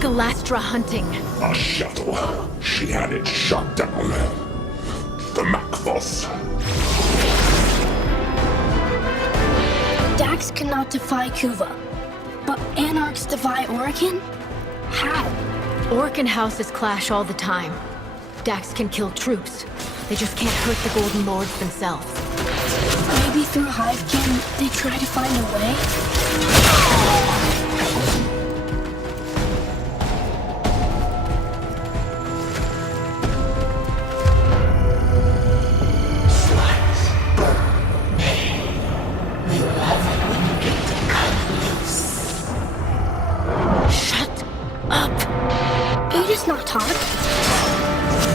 Galastra hunting. A shuttle. She had it shot down. The Makthos. Dax cannot defy Kuva, but Anarchs defy Orokin? How? Orc houses clash all the time. Dax can kill troops. They just can't hurt the Golden Lords themselves. Maybe through Hivekin, they try to find a way? Not talk?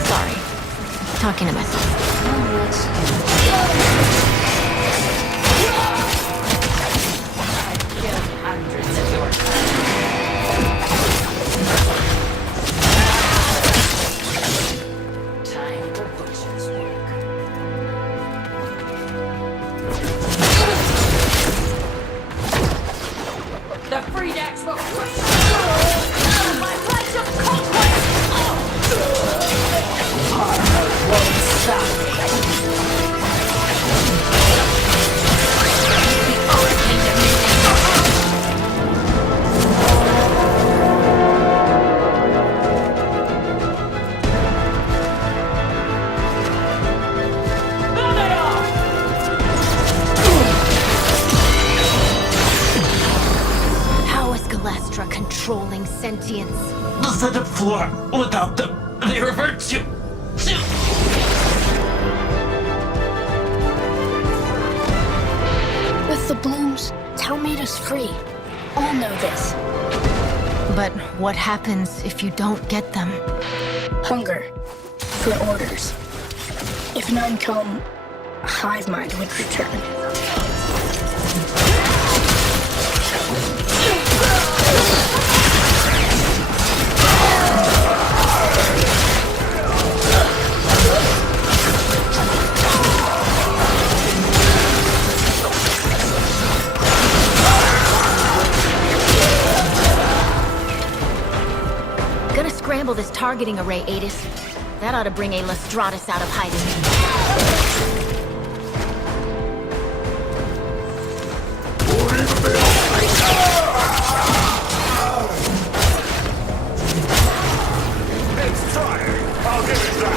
Sorry. Talking to myself. Time for butcher's work. The free Dax will crush my light of conquest! Won't stop. How is Galastra controlling sentience? The setup floor, without them, they revert to... With the blooms, Tau made us free. All know this. But what happens if you don't get them? Hunger. For orders. If none come, Hive Mind would return. Gonna scramble this targeting array, Adis. That ought to bring a Lestratus out of hiding. It's trying. I'll give it that.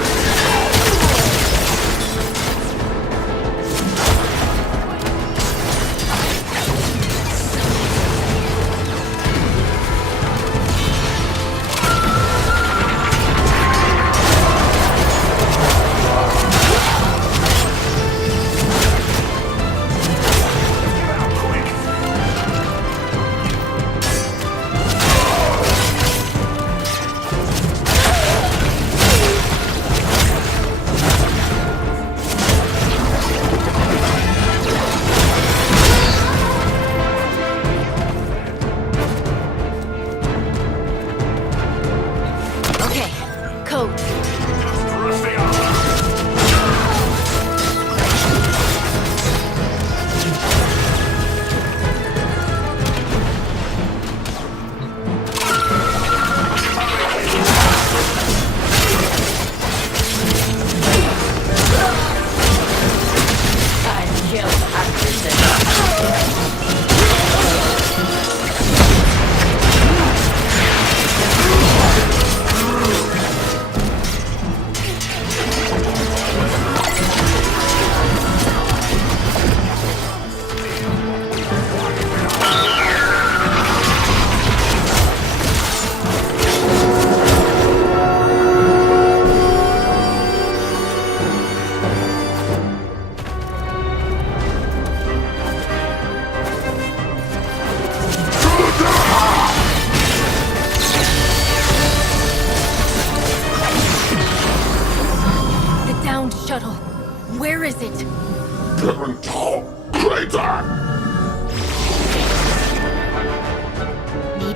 Need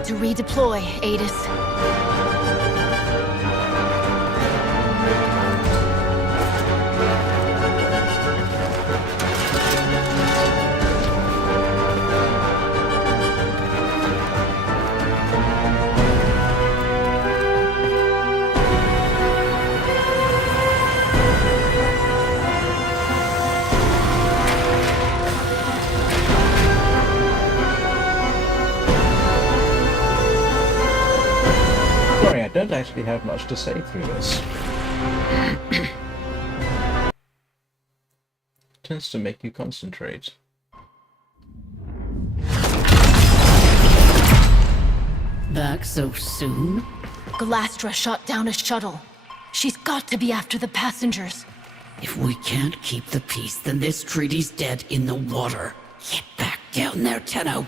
to redeploy, Adis. Sorry, I don't actually have much to say through this. Tends to make you concentrate. Back so soon? Galastra shot down a shuttle. She's got to be after the passengers. If we can't keep the peace, then this treaty's dead in the water. Get back down there, Tenno.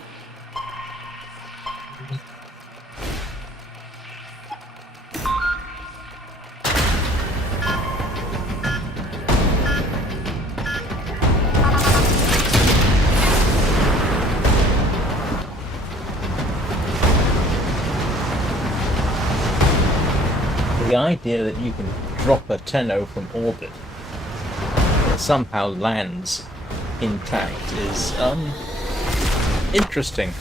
The idea that you can drop a Tenno from orbit that somehow lands intact is interesting.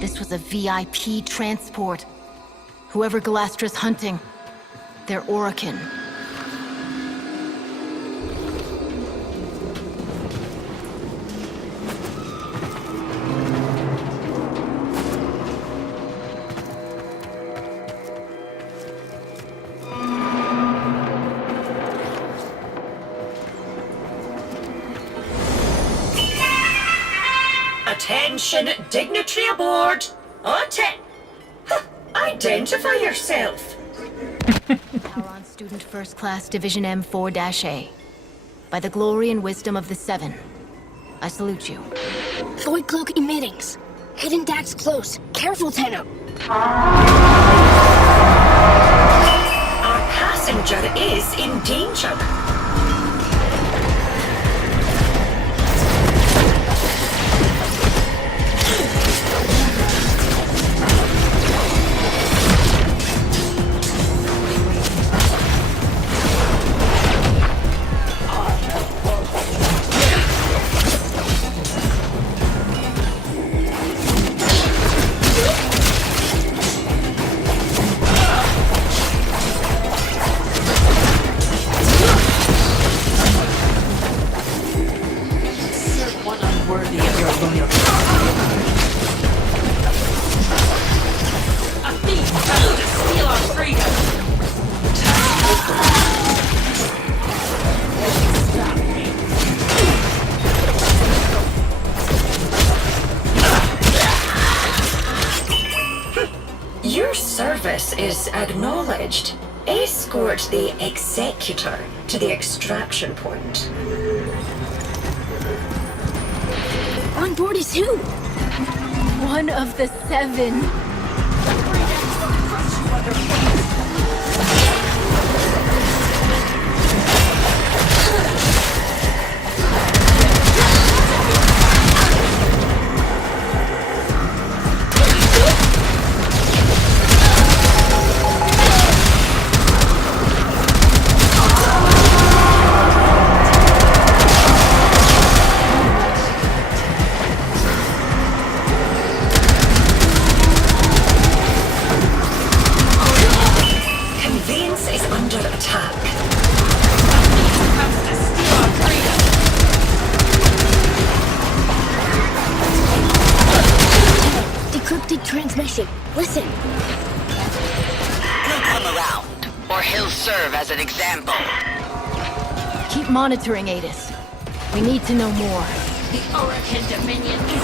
This was a VIP transport. Whoever Galastra's hunting, they're Orokin. Attention, dignitary aboard. Identify yourself. Sauron Student First Class Division M4-A. By the glory and wisdom of the Seven, I salute you. Void cloak emittings. Hidden Dax close. Careful, Tenno. Our passenger is in danger. Your service is acknowledged. Escort the Executor to the extraction point. On board is who? One of the Seven. Transmission. Listen. He'll come around, or he'll serve as an example. Keep monitoring, Adis. We need to know more. The Orokin Dominion is...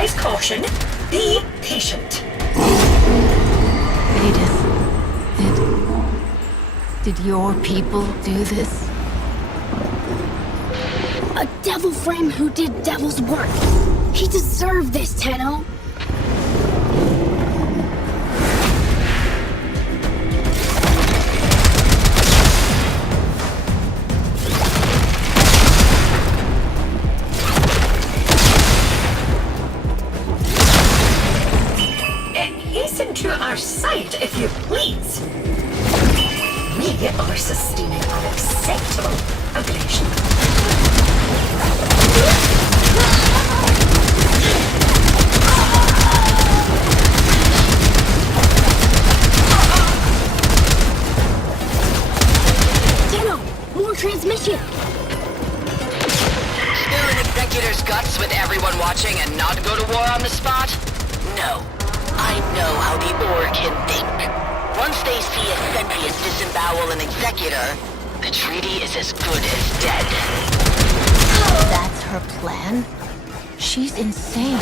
Advise caution. Be patient. Vetus, did your people do this? A devil frame who did devil's work. He deserved this, Tenno. Hasten to our side, if you please. We are sustaining unacceptable aggression. Tenno, more transmission. Spill an executor's guts with everyone watching and not go to war on the spot? No. I know how the Orc can think. Once they see a sentient disembowel an executor, the treaty is as good as dead. That's her plan? She's insane.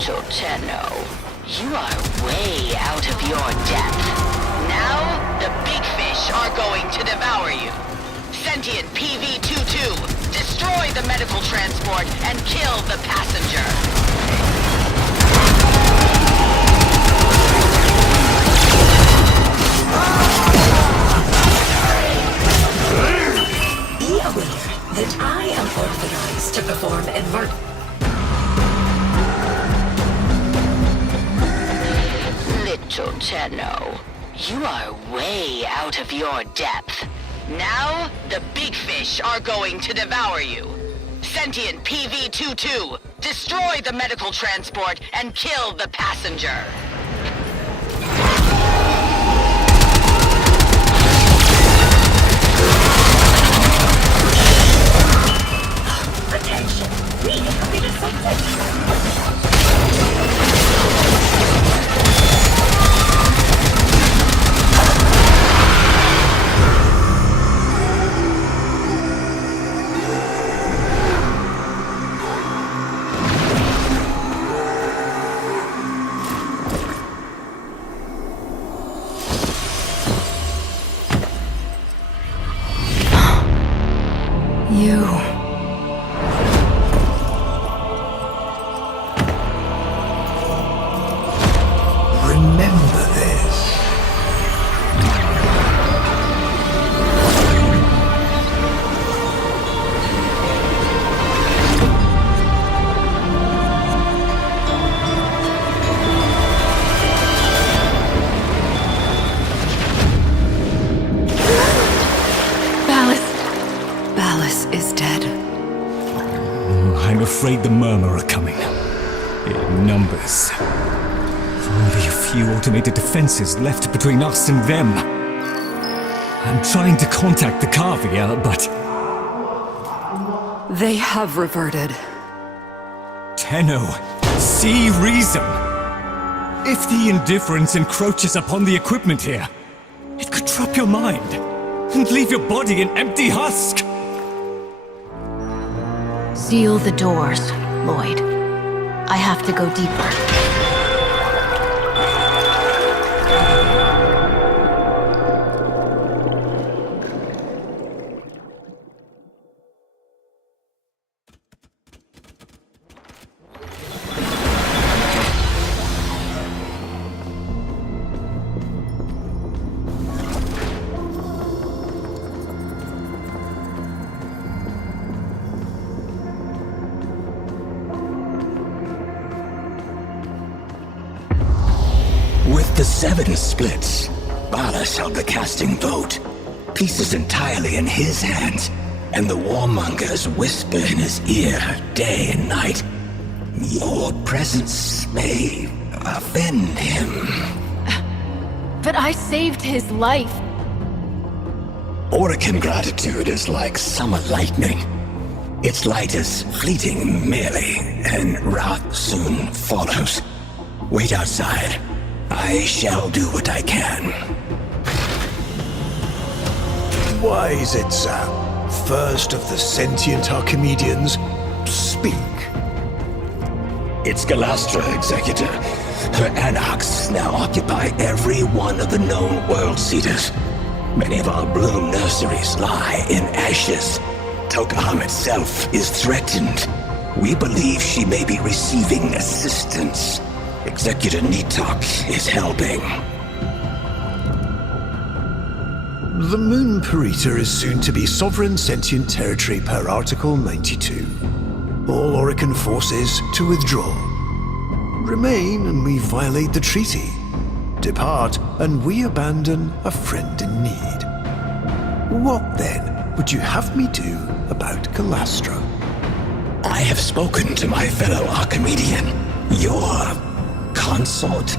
Little Tenno, you are way out of your depth. Now, the big fish are going to devour you. Sentient PV-22, destroy the medical transport and kill the passenger. Be aware that I am authorized to perform emergency. Little Tenno, you are way out of your depth. Now, the big fish are going to devour you. Sentient PV-22, destroy the medical transport and kill the passenger. Attention! We have completed something! You... Remember this. Ballas is dead. I'm afraid the Murmur are coming. In numbers. Only a few automated defenses left between us and them. I'm trying to contact the Kavia, but... They have reverted. Tenno, see reason! If the indifference encroaches upon the equipment here, it could trap your mind and leave your body an empty husk! Seal the doors, Lloyd. I have to go deeper. With the 7 splits, Ballas held the casting vote. Pieces entirely in his hands, and the warmongers whisper in his ear day and night. Your presence may offend him. But I saved his life. Orokin gratitude is like summer lightning. Its light is fleeting merely, and wrath soon follows. Wait outside. I shall do what I can. Why is it, Sam? First of the sentient Archimedeans, speak. It's Galastra, Executor. Her anarchs now occupy every one of the known world seeders. Many of our bloom nurseries lie in ashes. Tok'am itself is threatened. We believe she may be receiving assistance. Executor Nitok is helping. The Moon Parita is soon to be sovereign sentient territory per Article 92. All Orokin forces to withdraw. Remain and we violate the treaty. Depart and we abandon a friend in need. What then would you have me do about Galastra? I have spoken to my fellow Archimedean. Your consort.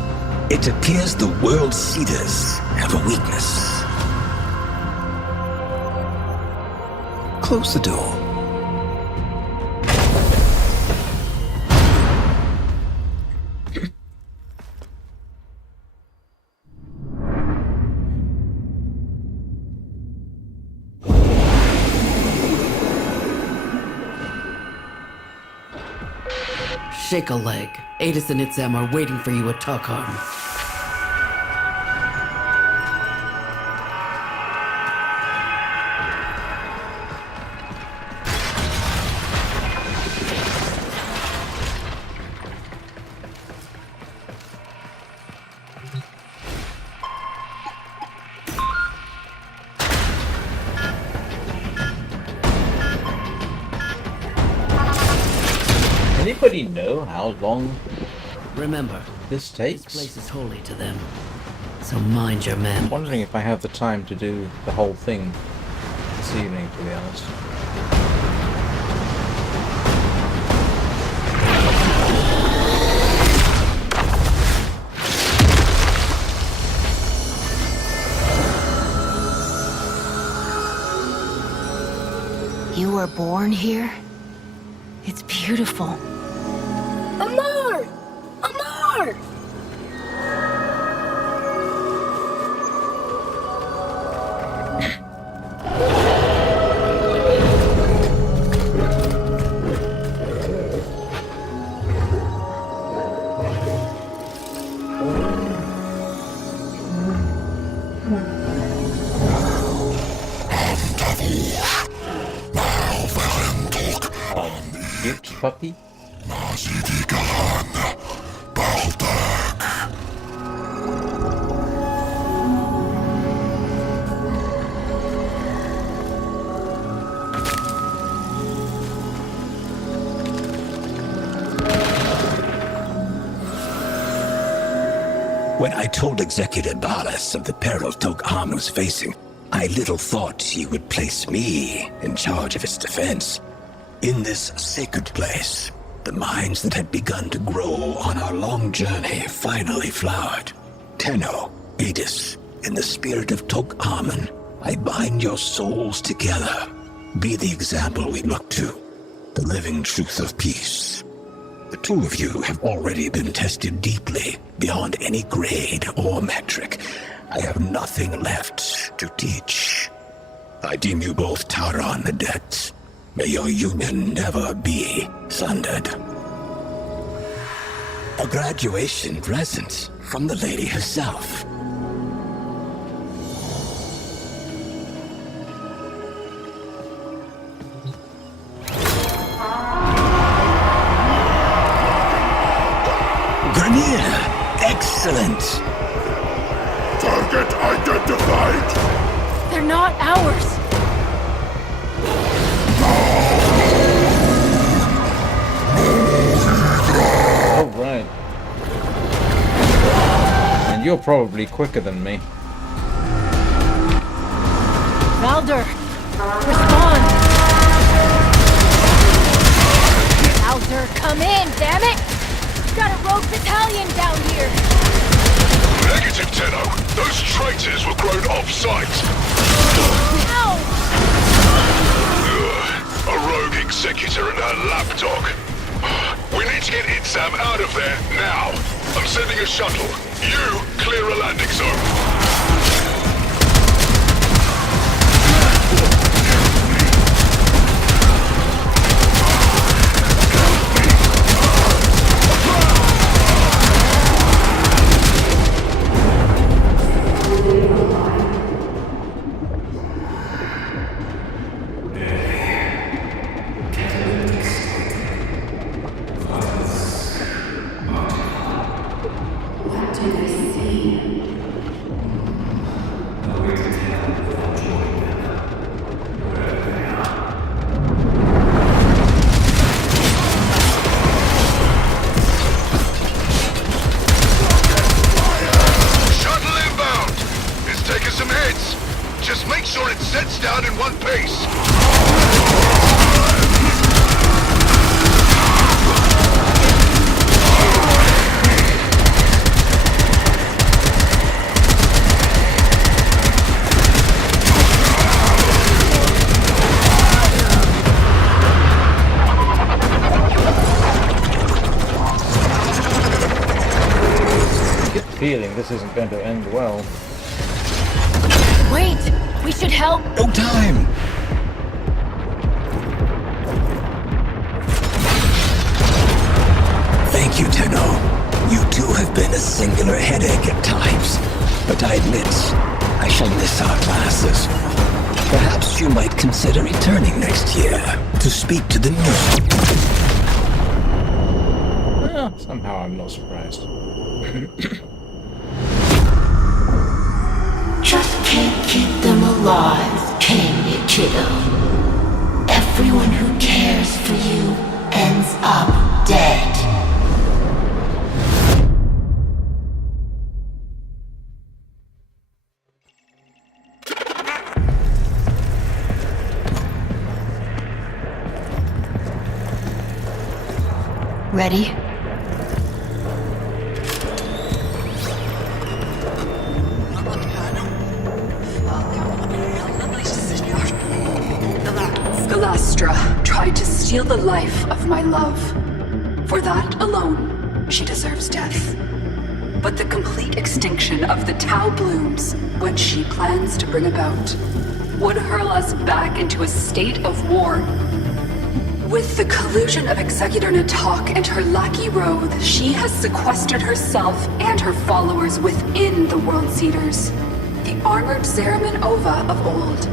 It appears the world seeders have a weakness. Close the door. Shake a leg. Adis and Itzam are waiting for you at Tok'am. Anybody know how long Remember, this takes? this place is holy to them. So mind your men. I'm wondering if I have the time to do the whole thing this evening, to be honest. You were born here? It's beautiful. Amar! Amar! Cute puppy? When I told Executive Balas of the peril Tok'am was facing, I little thought he would place me in charge of its defense. In this sacred place, the minds that had begun to grow on our long journey finally flowered. Tenno, Adis, in the spirit of Tok'amun, I bind your souls together. Be the example we look to, the living truth of peace. The two of you have already been tested deeply, beyond any grade or metric. I have nothing left to teach. I deem you both Taran adepts. May your union never be sundered. A graduation present from the lady herself. Grenier, excellent. Target identified. They're not ours. Oh, right. And you're probably quicker than me. Valder, respond. Valder, come in, damn it! Got a rogue battalion down here. Negative, Tenno. Those traitors were grown off-site. A rogue executor and her lapdog. We need to get Itsam out of there now. I'm sending a shuttle. You clear a landing zone. Just make sure it sets down in one piece. I get the feeling this isn't going to end well. Wait! We should help! No time! Thank you, Tenno. You too have been a singular headache at times. But I admit, I shall miss our classes. Perhaps you might consider returning next year to speak to the new... Well, somehow I'm not surprised. Just can't keep them alive, can you, kiddo? Everyone who cares for you ends up dead. Ready? Galastra tried to steal the life of my love. For that alone, she deserves death. But the complete extinction of the Tau blooms, what she plans to bring about, would hurl us back into a state of war. With the collusion of Executor Natak and her lackey Roth, she has sequestered herself and her followers within the World Seeders, the armored Zeraman Ova of old.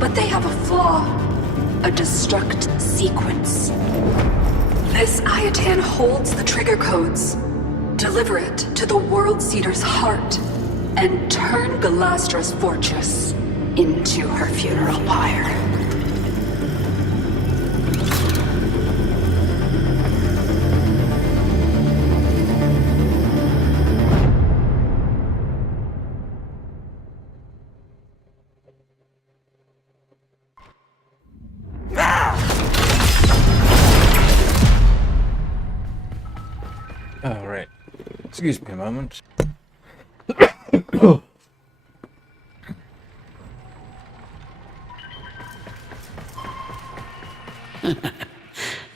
But they have a flaw. A destruct sequence. This Ayatan holds the trigger codes. Deliver it to the World Seeder's heart and turn Galastra's fortress into her funeral pyre. Oh, right. Excuse me a moment.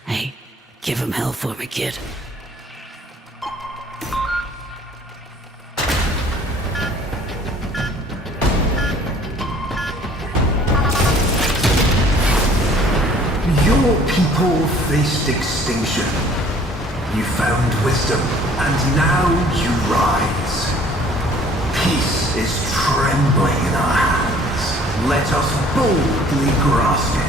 Hey, give him hell for me, kid. Your people faced extinction. You found wisdom, and now you rise. Peace is trembling in our hands. Let us boldly grasp it.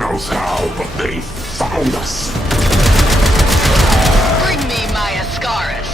Knows how, but they found us. Bring me my Ascaris.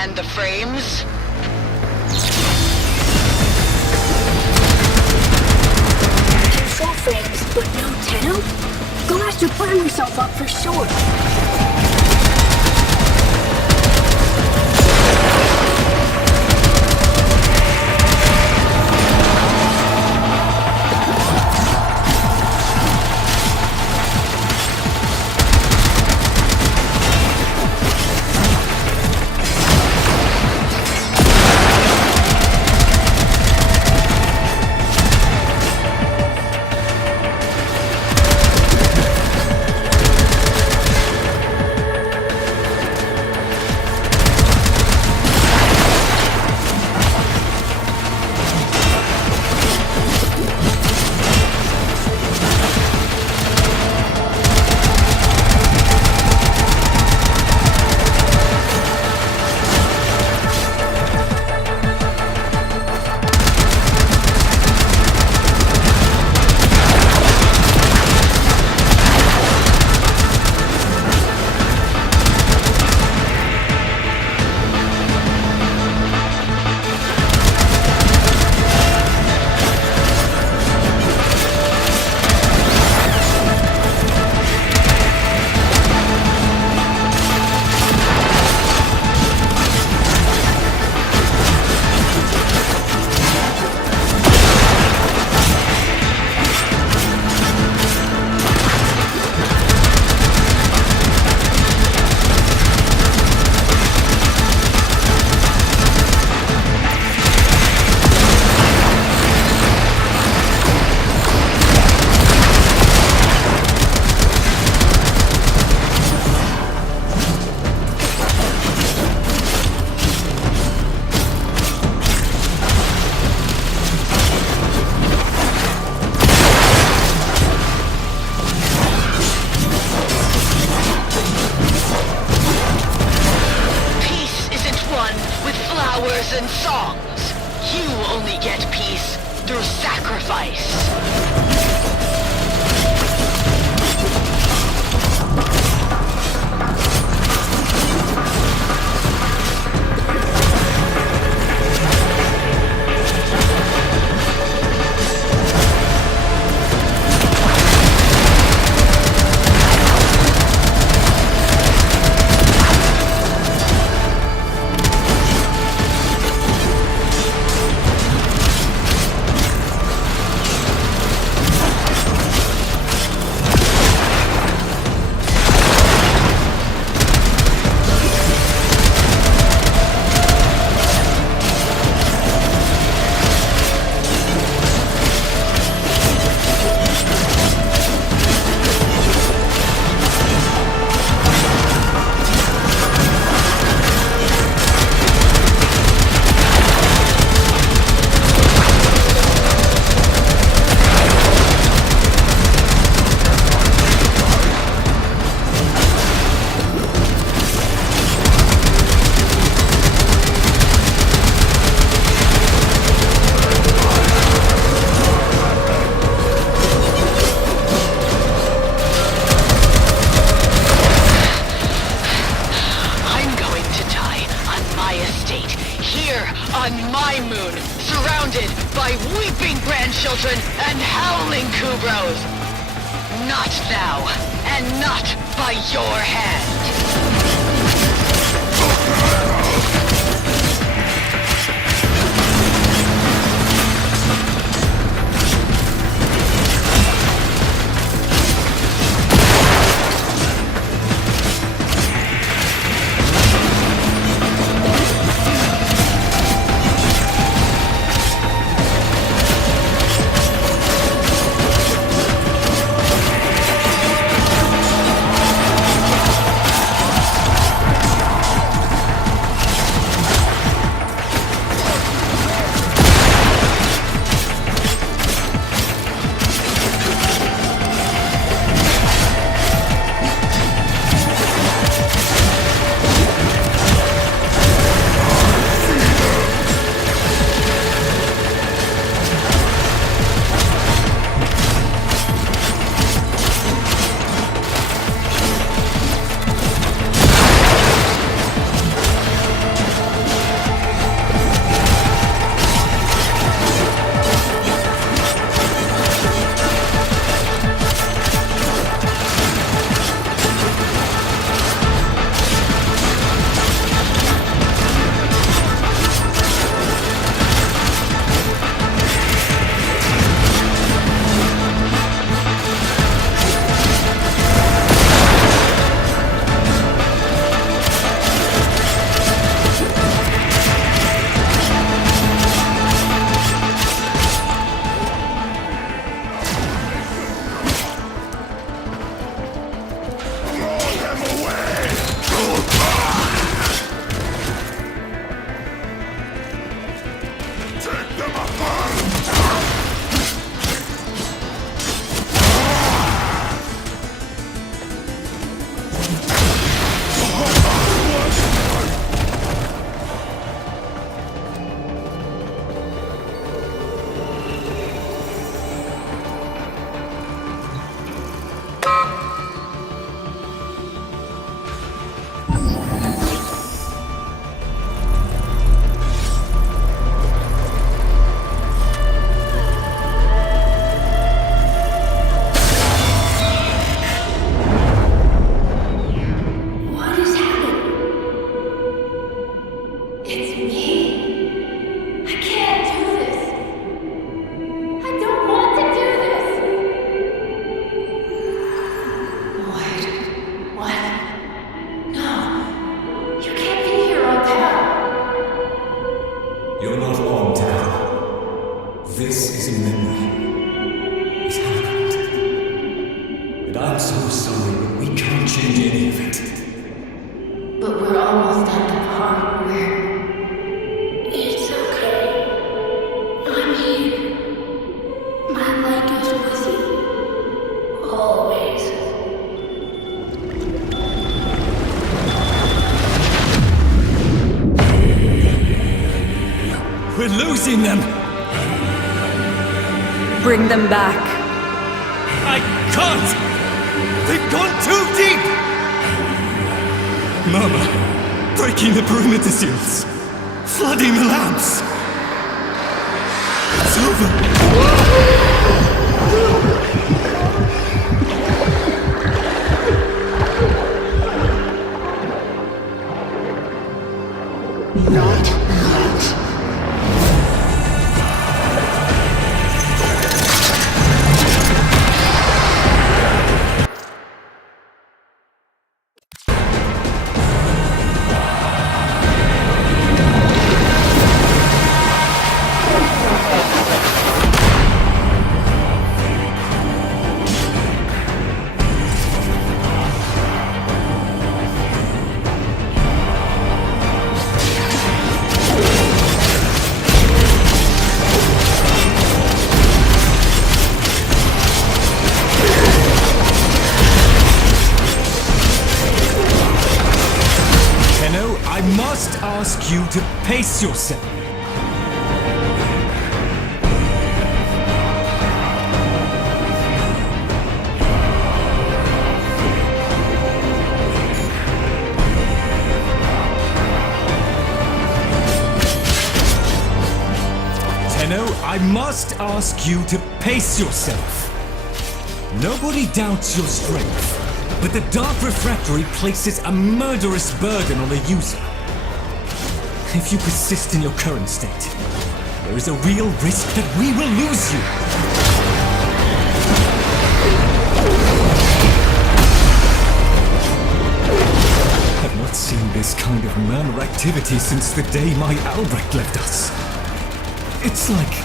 man the frames? Control frames, but no Tenno? Go have to burn yourself up for sure. and songs. You only get peace through sacrifice. On my moon, surrounded by weeping grandchildren and howling Kubrows. Not now, and not by your hand. this is a memory. It happened. And I'm so sorry, but we can't change any of it. But we're almost at the part where It's okay. I'm here. My light is with you. Always. We're losing them! Bring them back. I can't! They've gone too deep! Mama, breaking the perimeter seals. Flooding the lamps. It's over. not yet. I must ask you to pace yourself. Tenno, I must ask you to pace yourself. Nobody doubts your strength. But the Dark Refractory places a murderous burden on the user. If you persist in your current state, there is a real risk that we will lose you. I've not seen this kind of murmur activity since the day my Albrecht left us. It's like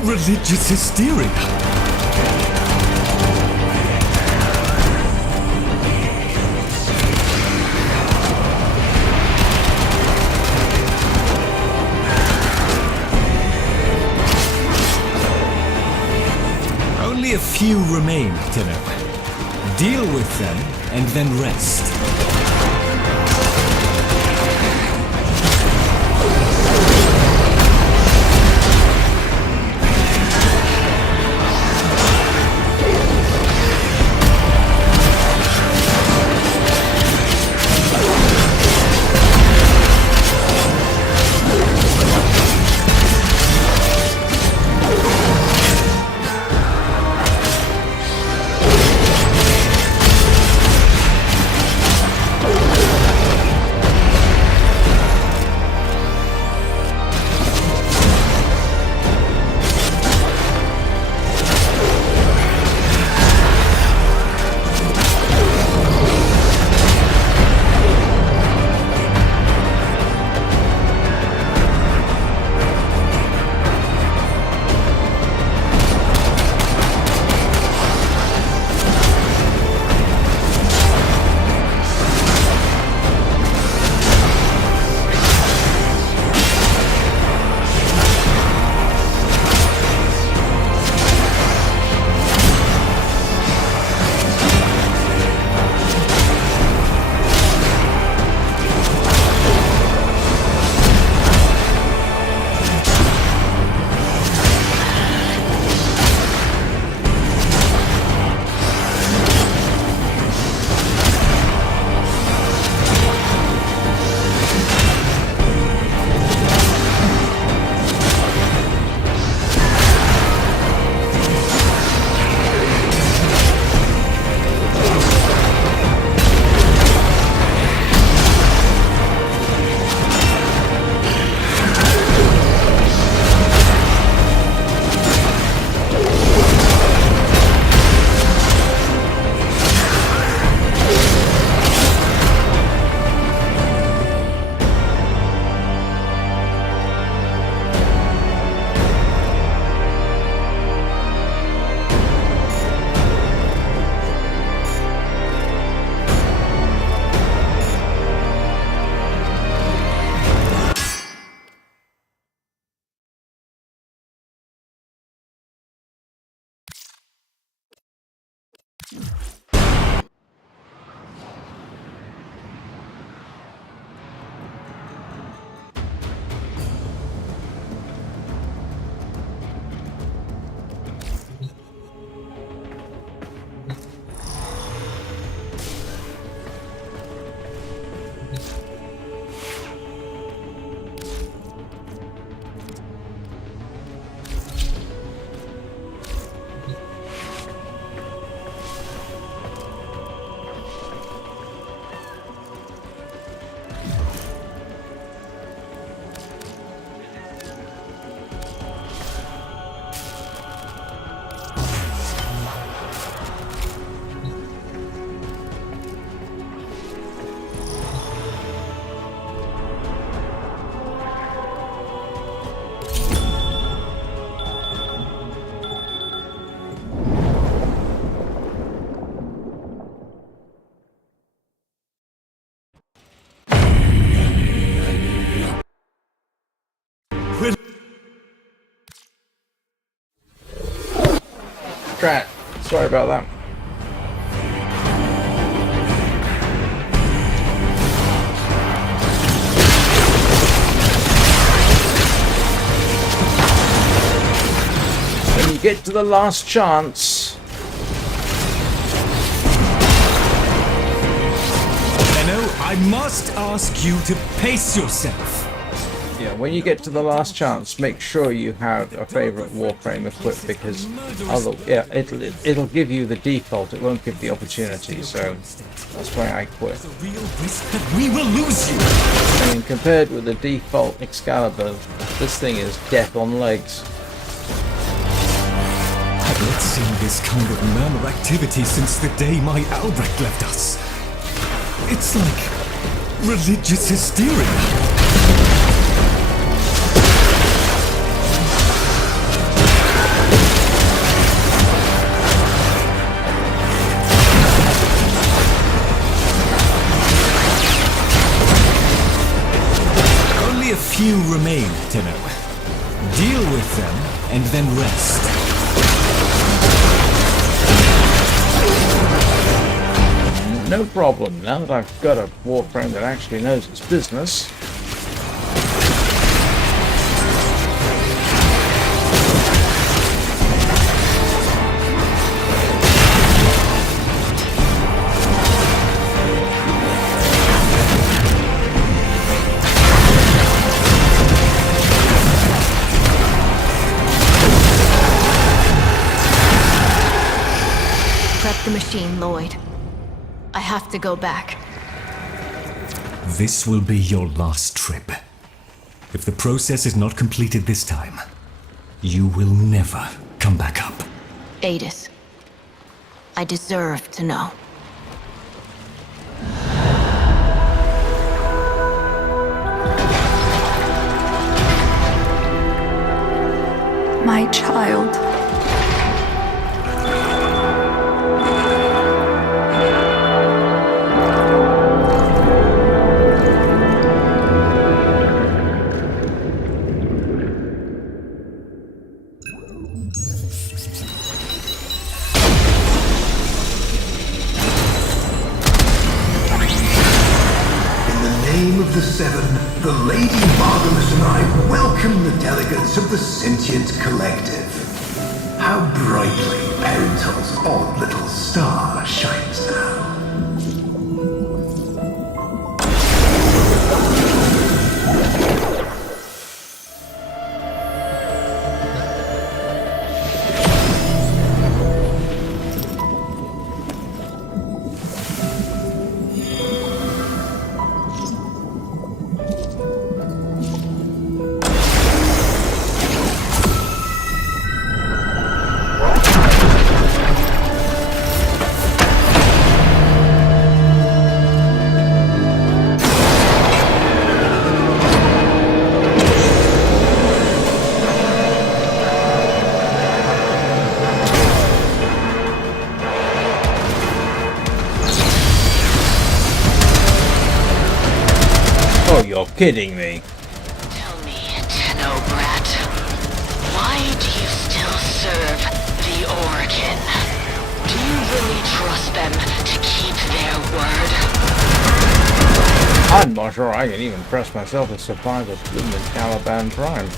religious hysteria. Only a few remain, Tenno. Deal with them, and then rest. Drat. Sorry about that. When you get to the last chance. Benno, I must ask you to pace yourself. Yeah, when you get to the last chance, make sure you have a favorite Warframe equipped, because it'll give you the default. It won't give the opportunity. So that's why I quit. The real risk that we will lose you. I mean, compared with the default Excalibur, this thing is death on legs. I've not seen this kind of murmur activity since the day my Albrecht left us. It's like religious hysteria. Only a few remain, Tenno. Deal with them and then rest. No problem. Now that I've got a Warframe that actually knows its business. Prep the machine, Lloyd. I have to go back. This will be your last trip. If the process is not completed this time, you will never come back up. Adis, I deserve to know. My child. The Seven, the Lady Marvelous and I welcome the delegates of the Sentient Collective. How brightly Perental's odd little star shines now. You're kidding me. Tell me, Tenno Brat, why do you still serve the Organ? Do you really trust them to keep their word? I'm not sure I can even trust myself to survive a blooming Caliban Prime.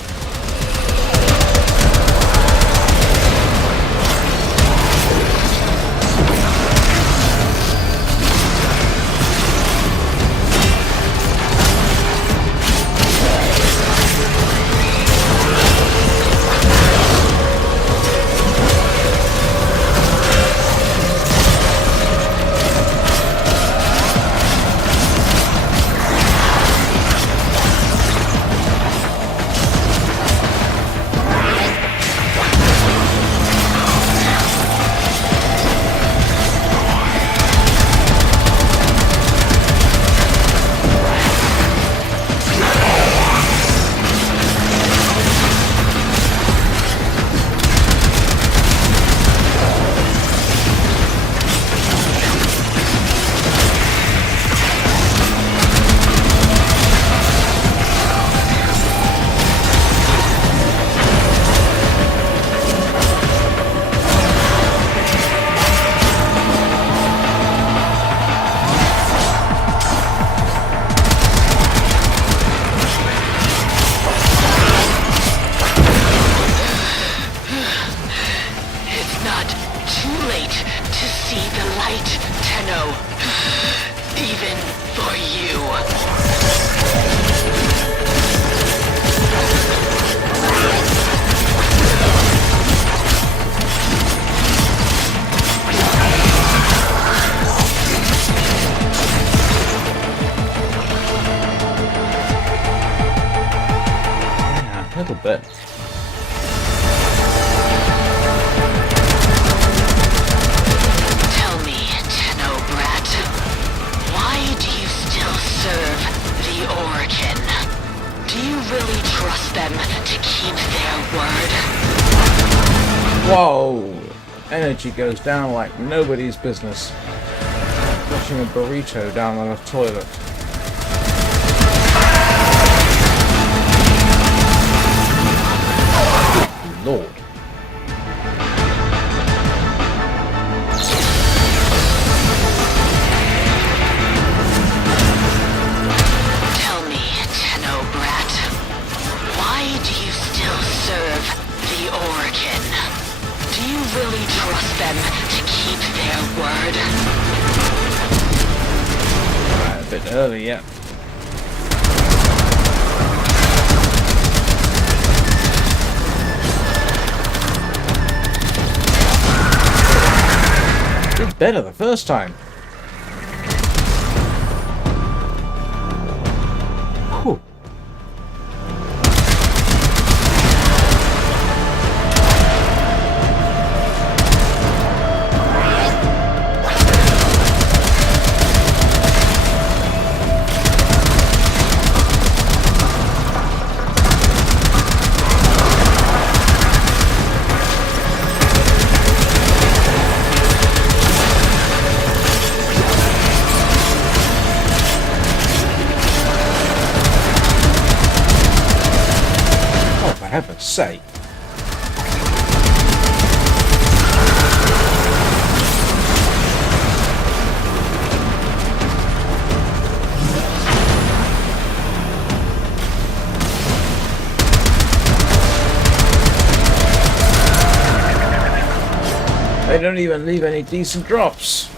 really trust them to keep their word? Whoa! Energy goes down like nobody's business. Flushing a burrito down on a toilet. Lord. Tell me, Tenno Brat, why do you still serve the Origin? Do you really trust them to keep their word? A bit early yet. Did better the first time. Whew. For heaven's sake. They don't even leave any decent drops.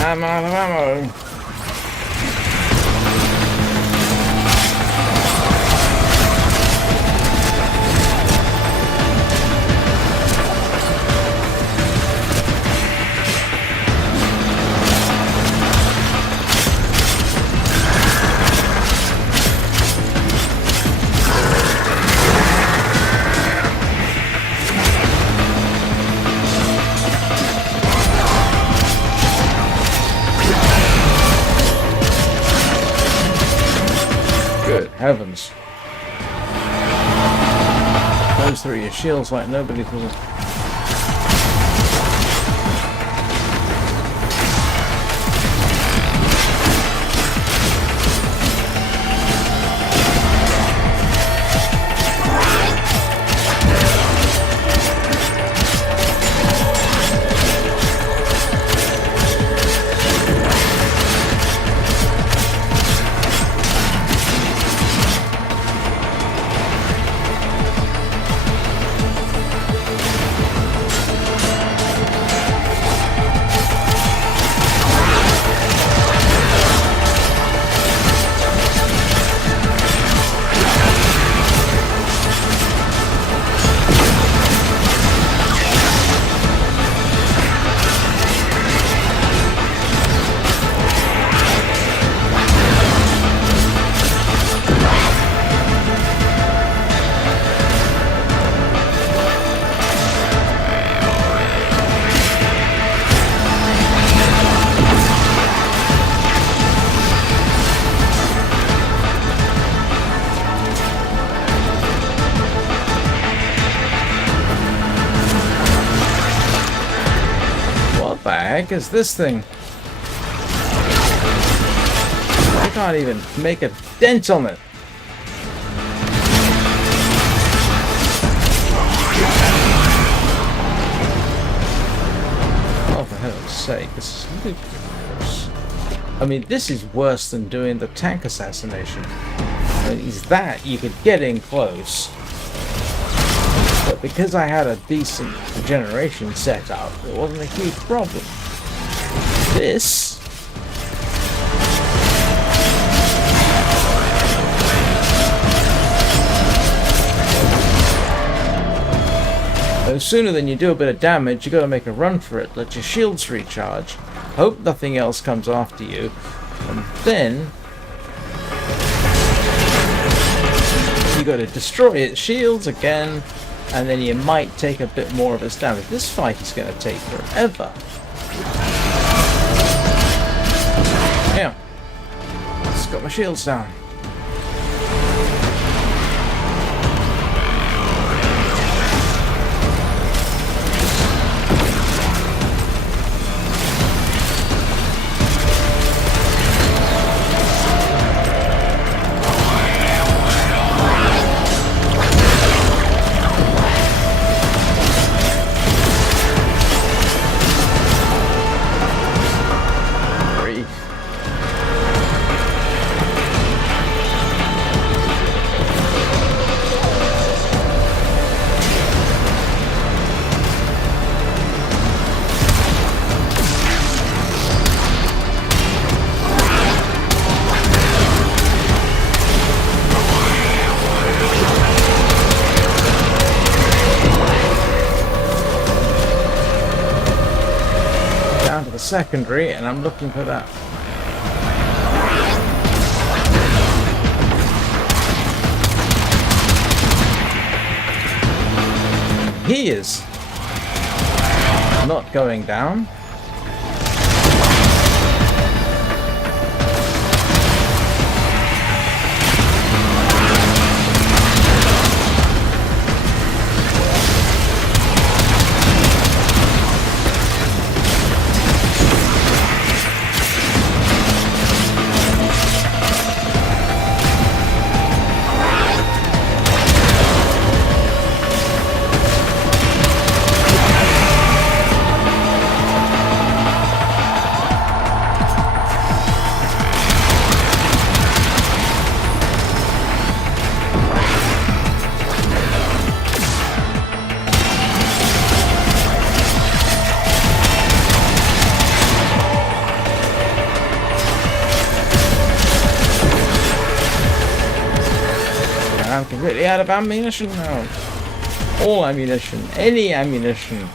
I'm out of ammo. Good heavens. Goes through your shields like nobody's business. What the heck is this thing? I can't even make a dent on it. Oh, for heaven's sake, this is ludicrous. I mean, this is worse than doing the tank assassination. I mean, is that you could get in close. But because I had a decent regeneration setup, it wasn't a huge problem. This... no sooner than you do a bit of damage, you gotta make a run for it, let your shields recharge, hope nothing else comes after you, and then you gotta destroy its shields again, and then you might take a bit more of its damage. This fight is gonna take forever. Yeah. Just got my shields down. Secondary, and I'm looking for that. He is not going down. I'm completely out of ammunition now. All ammunition. Any ammunition.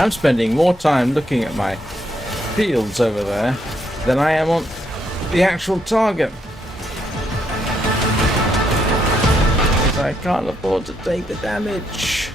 I'm spending more time looking at my fields over there than I am on the actual target. Because I can't afford to take the damage.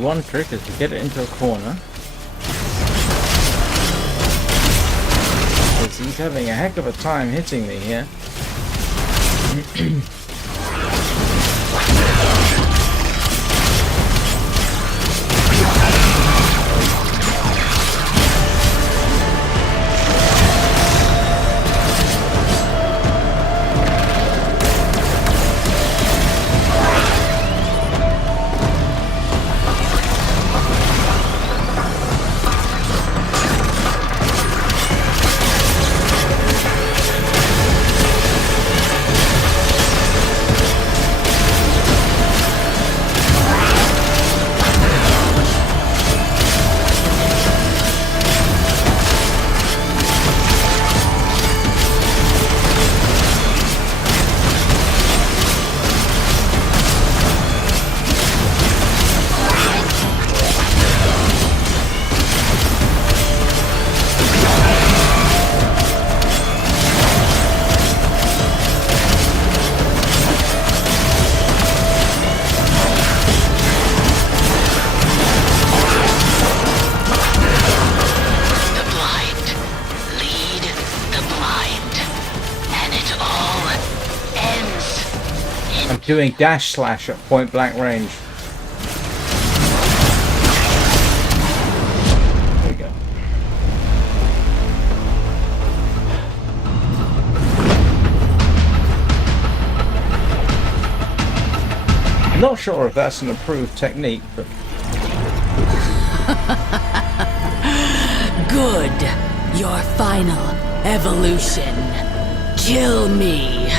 one trick is to get it into a corner. Because he's having a heck of a time hitting me here. Doing dash slash at point blank range. There we go. I'm not sure if that's an approved technique, but good. Your final evolution. Kill me.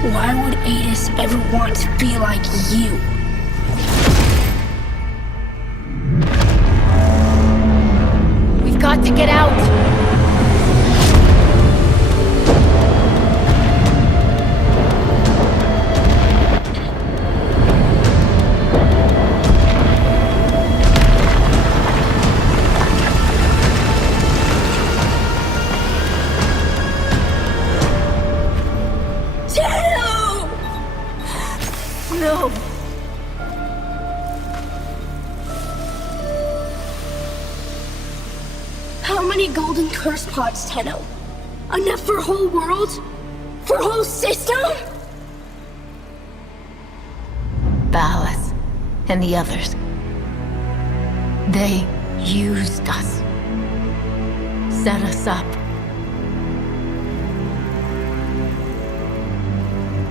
Why would Adis ever want to be like you? We've got to get out! No! How many golden curse pods, Tenno? Enough for a whole world? For a whole system? Ballas and the others. They used us. Set us up.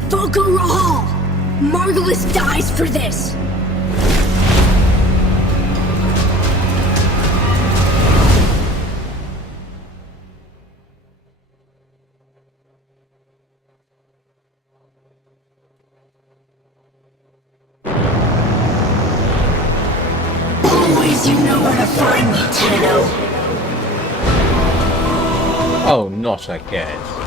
Volko Rahal! Margulis dies for this! Always you know where to find me, Tenno. oh, not again.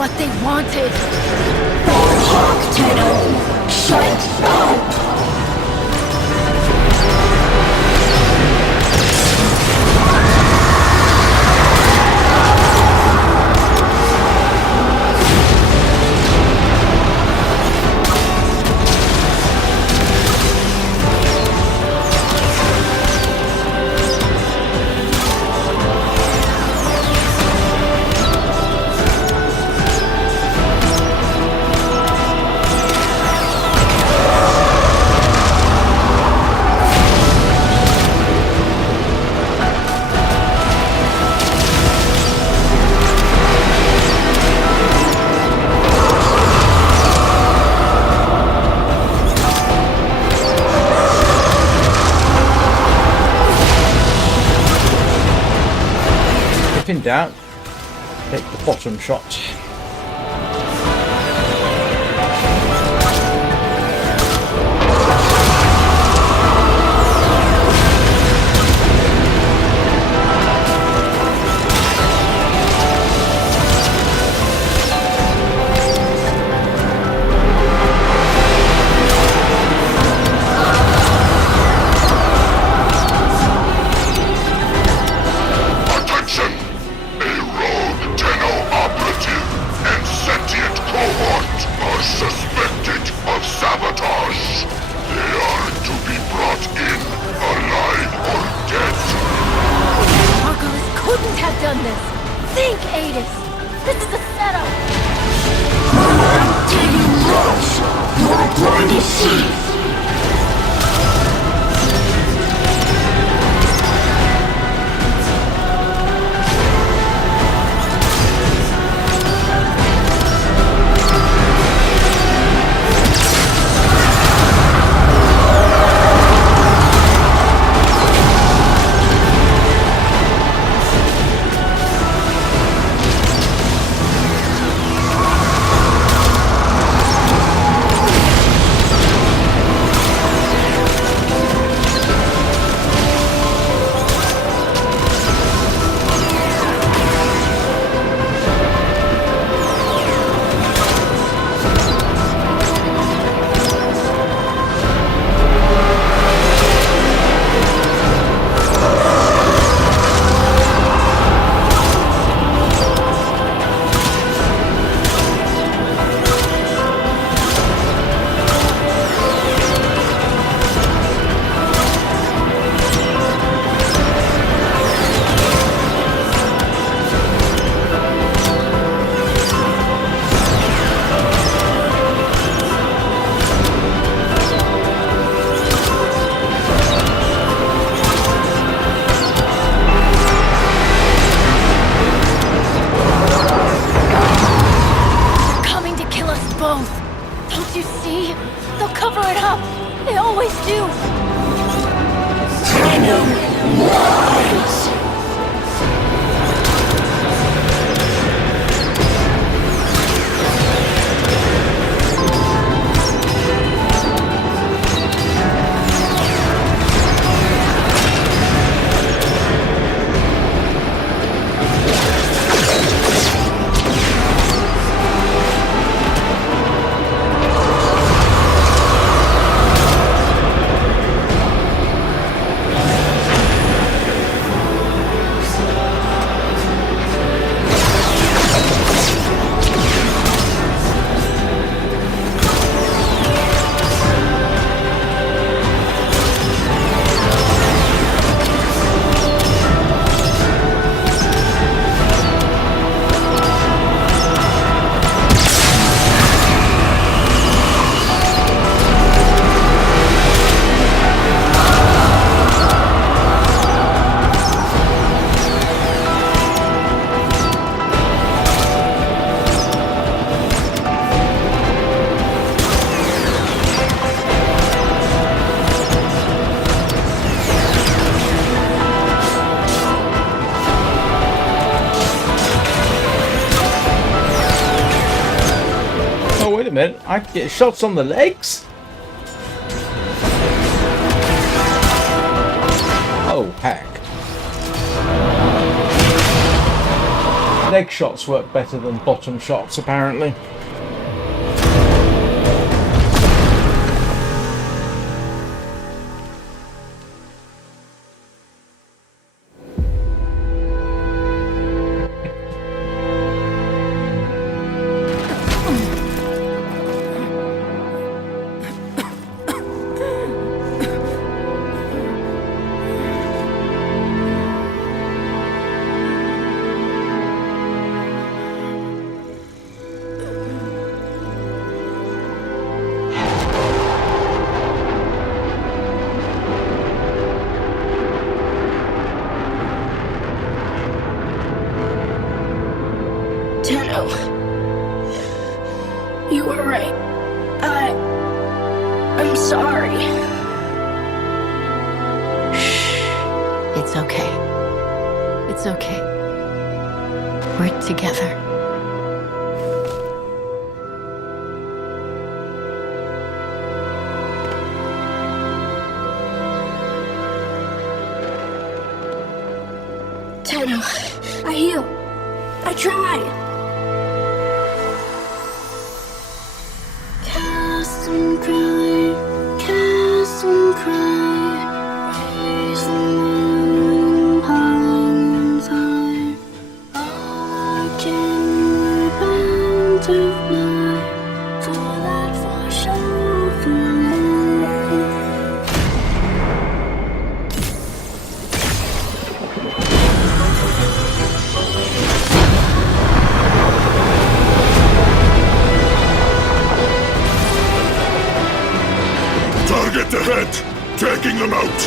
what they wanted. Warhawk, Tenno! Shut up! out. Take the bottom shot. Attention! A rogue Tenno operative and sentient cohort are suspected of sabotage. They are to be brought in, alive or dead. Argolis couldn't have done this! Think, Adis! This is a setup! Until you lose, you're going to see. Wait a minute, I can get shots on the legs? Oh, heck. Leg shots work better than bottom shots, apparently. Tenno, you were right. I'm sorry. It's okay. It's okay. We're together. Tenno, I heal. I try. Cast and cry, raise the moon, palms high. All I can repent of life, for that for sure for life. Target ahead! Taking them out!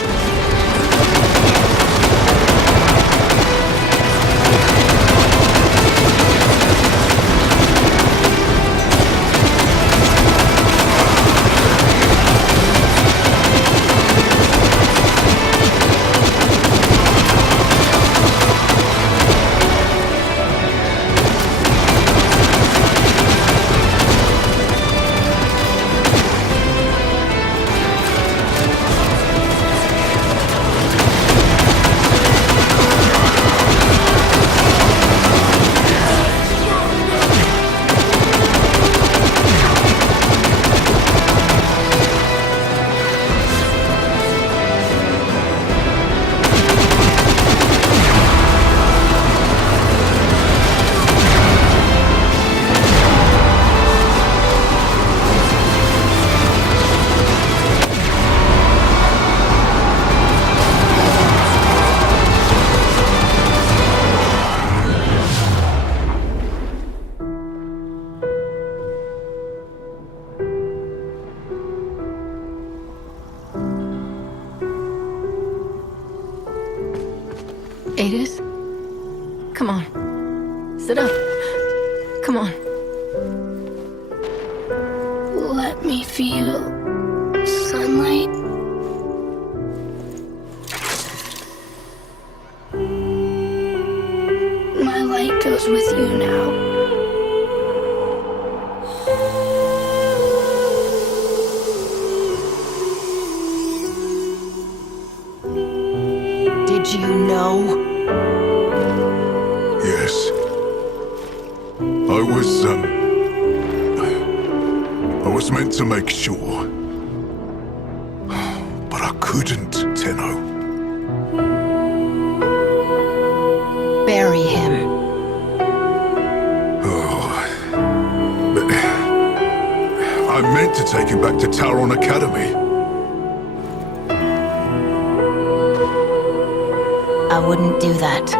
Adis? Come on. Sit up. Come on. Let me feel sunlight. My light goes with you now. Did you know? Yes. I was meant to make sure. But I couldn't, Tenno. Bury him. I meant to take him back to Taron Academy. I wouldn't do that.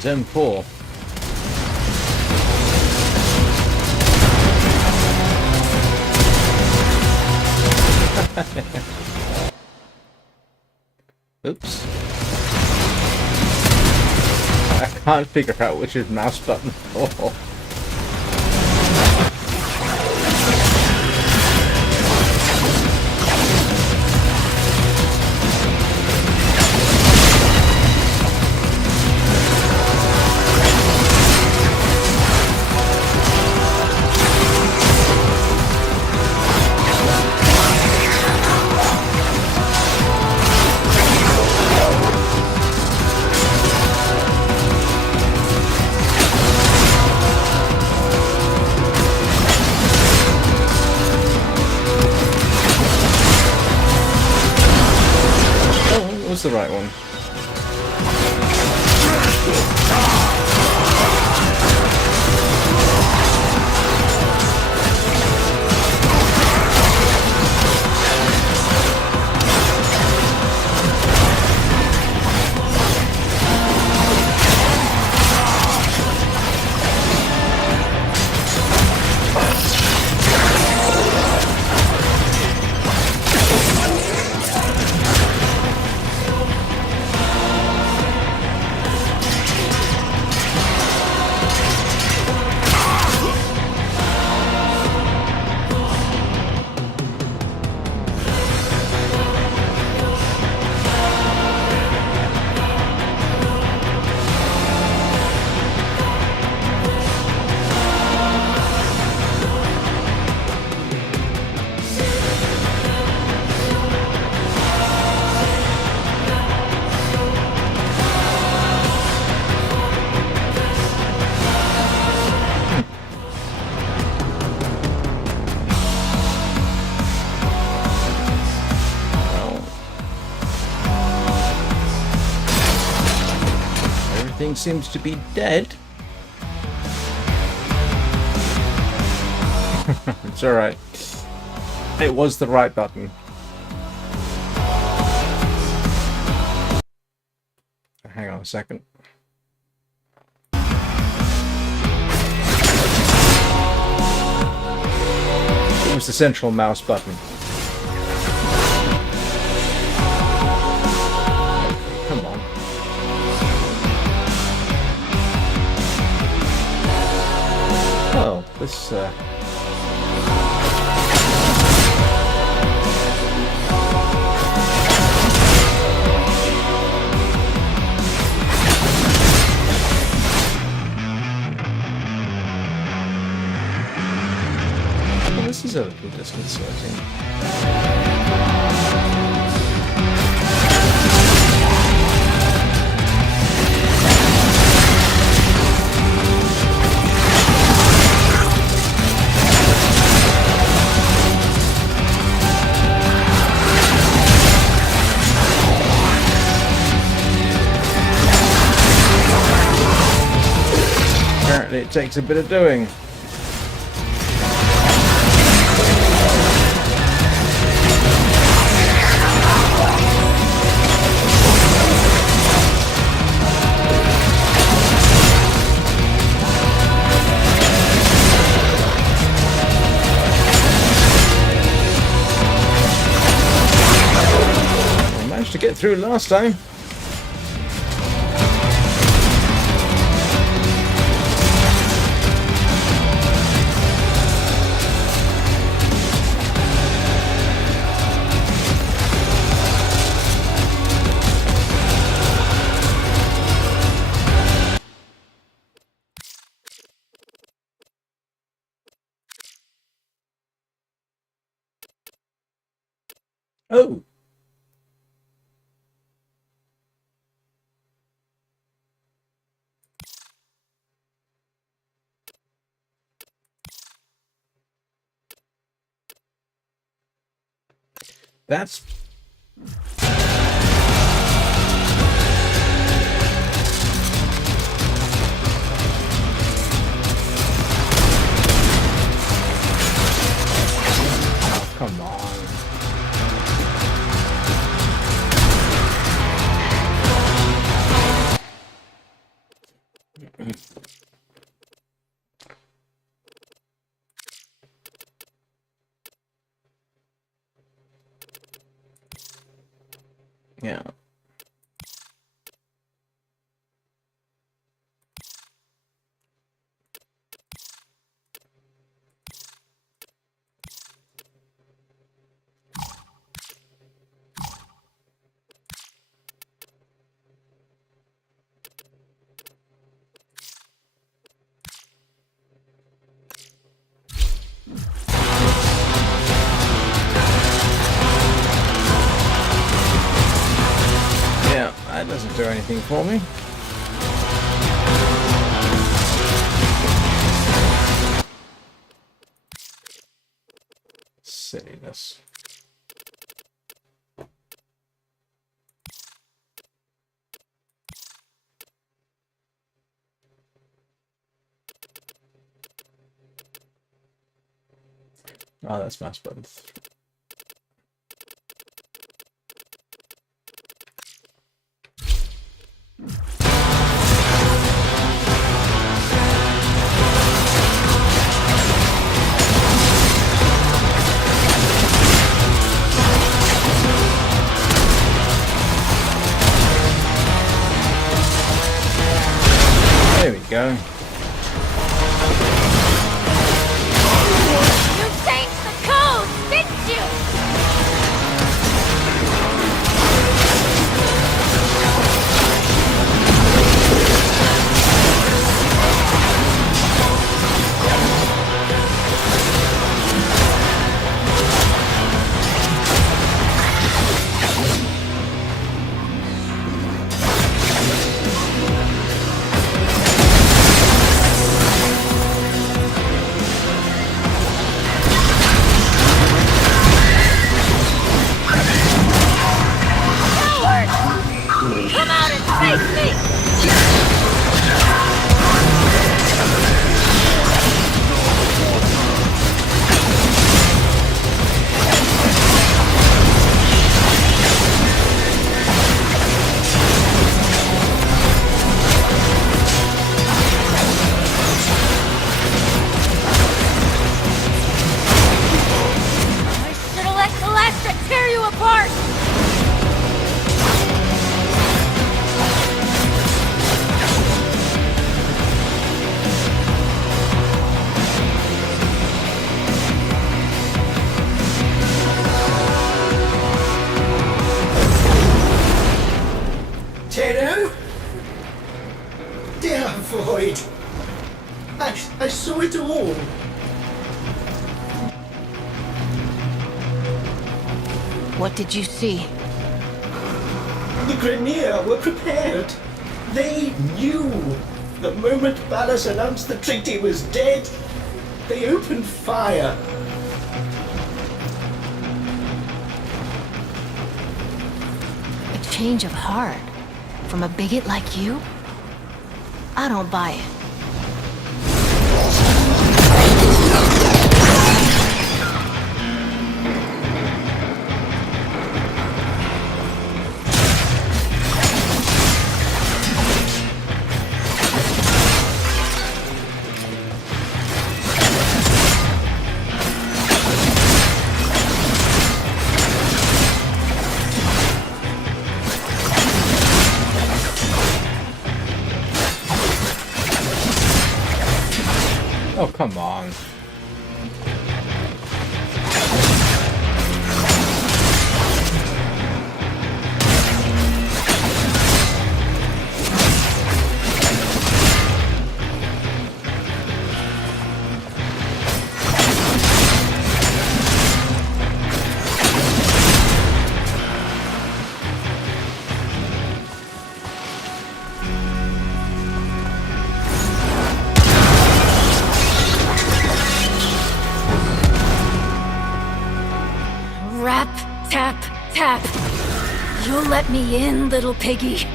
Sounds M4. Oops. I can't figure out which is mouse button for. Was the right one. Everything seems to be dead. It's alright. It was the right button. Hang on a second. It was the central mouse button. Come on. Oh, this this is a little disconcerting. Apparently it takes a bit of doing. To get through last time. Oh. That's... Oh, come on. Yeah. Yeah, that doesn't do anything for me. Silliness. Oh, that's mouse button. There we go. You changed the code, didn't you? Come out and face me! I should have let Elastra tear you apart! Tenno? Dear Void, I saw it all. What did you see? The Grenier were prepared. They knew. The moment Ballas announced the treaty was dead, they opened fire. A change of heart? From a bigot like you? I don't buy it. Oh, come on. Rap, tap, tap. You'll let me in, little piggy.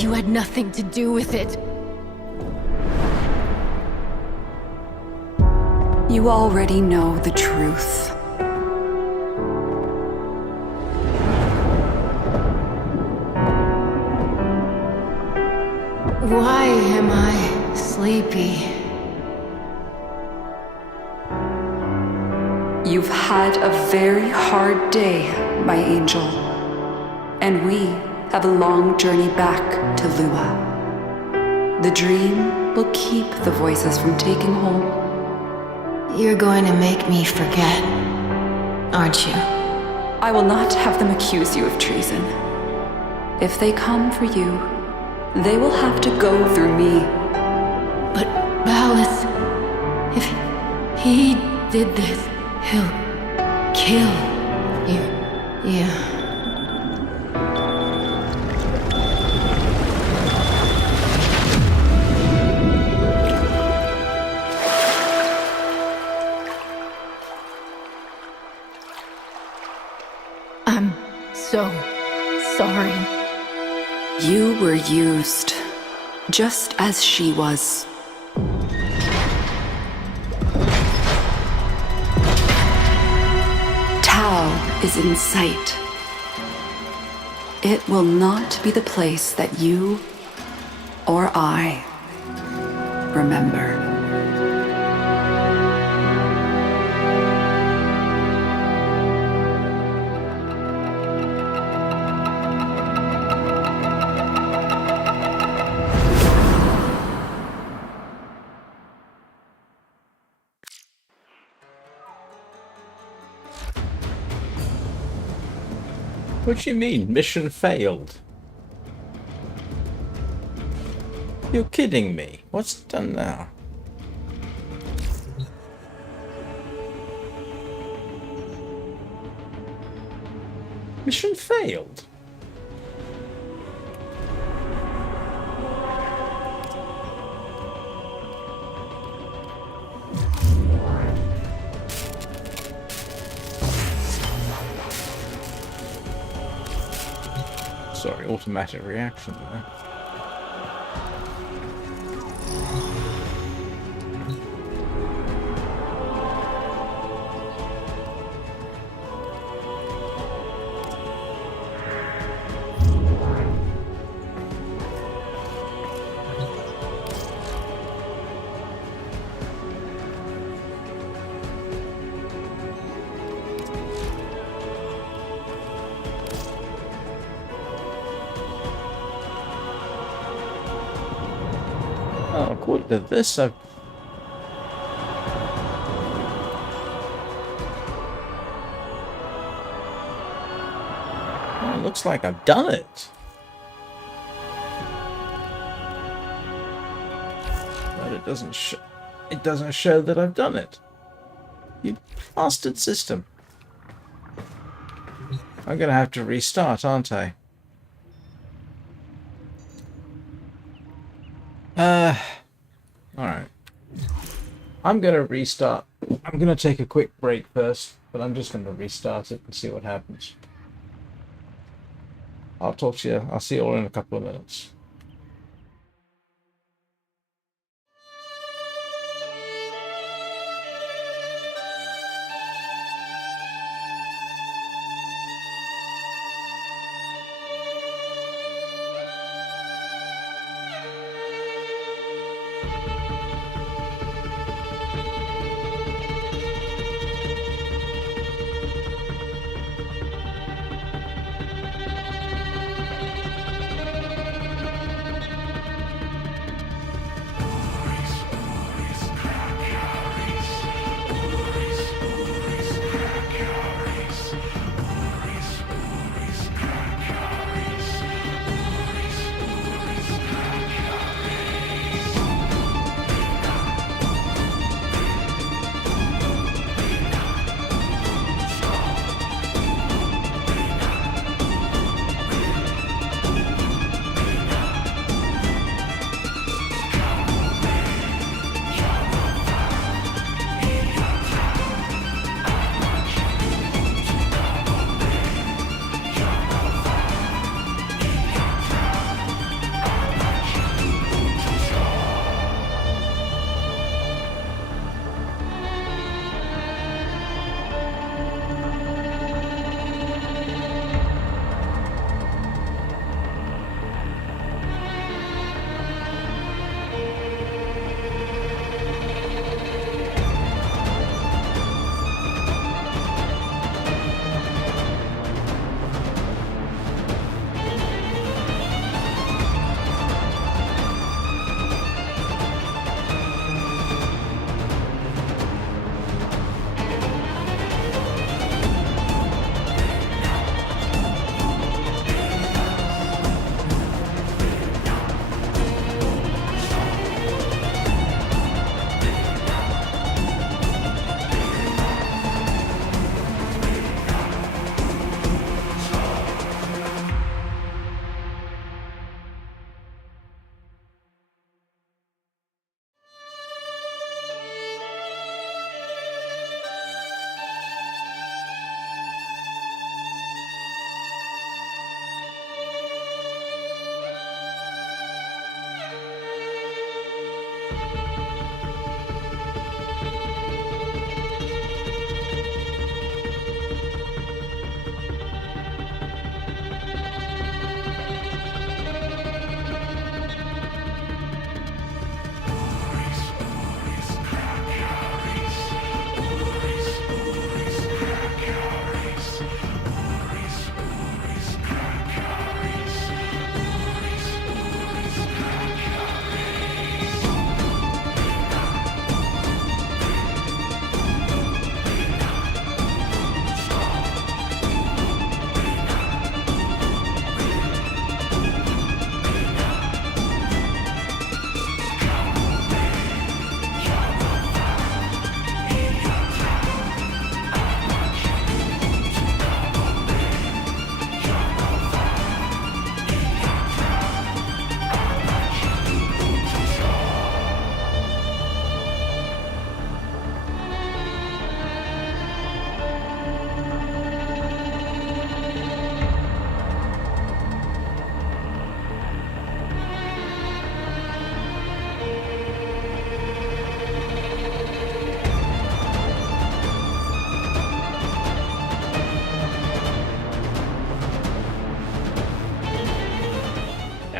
You had nothing to do with it. You already know the truth. Why am I sleepy? You've had a very hard day, my angel. And we have a long journey back to Lua. The dream will keep the voices from taking hold. You're going to make me forget, aren't you? I will not have them accuse you of treason. If they come for you, they will have to go through me. But Ballas, if he did this, he'll kill you. Yeah. I'm so sorry. You were used, just as she was. Tau is in sight. It will not be the place that you or I remember. What do you mean? Mission failed? You're kidding me. What's it done now? Mission failed? Sorry, automatic reaction there. Oh, according to this, I've... Well, it looks like I've done it. But it doesn't show... It doesn't show that I've done it. You bastard system. I'm gonna have to restart, aren't I? Alright. I'm gonna restart. I'm gonna take a quick break first, but I'm just gonna restart it and see what happens. I'll talk to you. I'll see you all in a couple of minutes.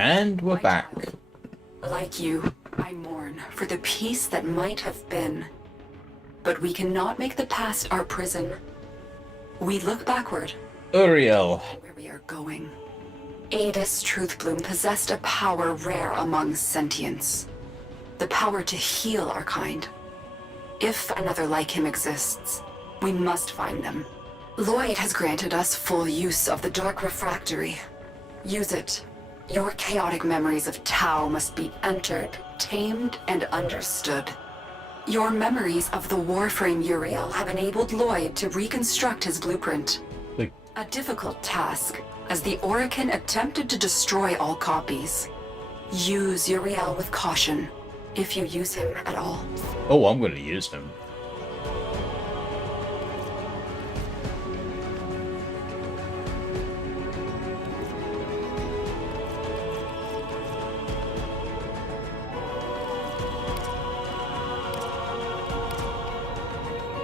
And we're back. Like you, I mourn for the peace that might have been. But we cannot make the past our prison. We look backward. Uriel. Where we are going. Adis Truthbloom possessed a power rare among sentients. The power to heal our kind. If another like him exists, we must find them. Lloyd has granted us full use of the Dark Refractory. Use it. Your chaotic memories of Tau must be entered, tamed, and understood. Your memories of the Warframe Uriel have enabled Lloyd to reconstruct his blueprint. A difficult task, as the Orokin attempted to destroy all copies. Use Uriel with caution, if you use him at all. Oh, I'm going to use him.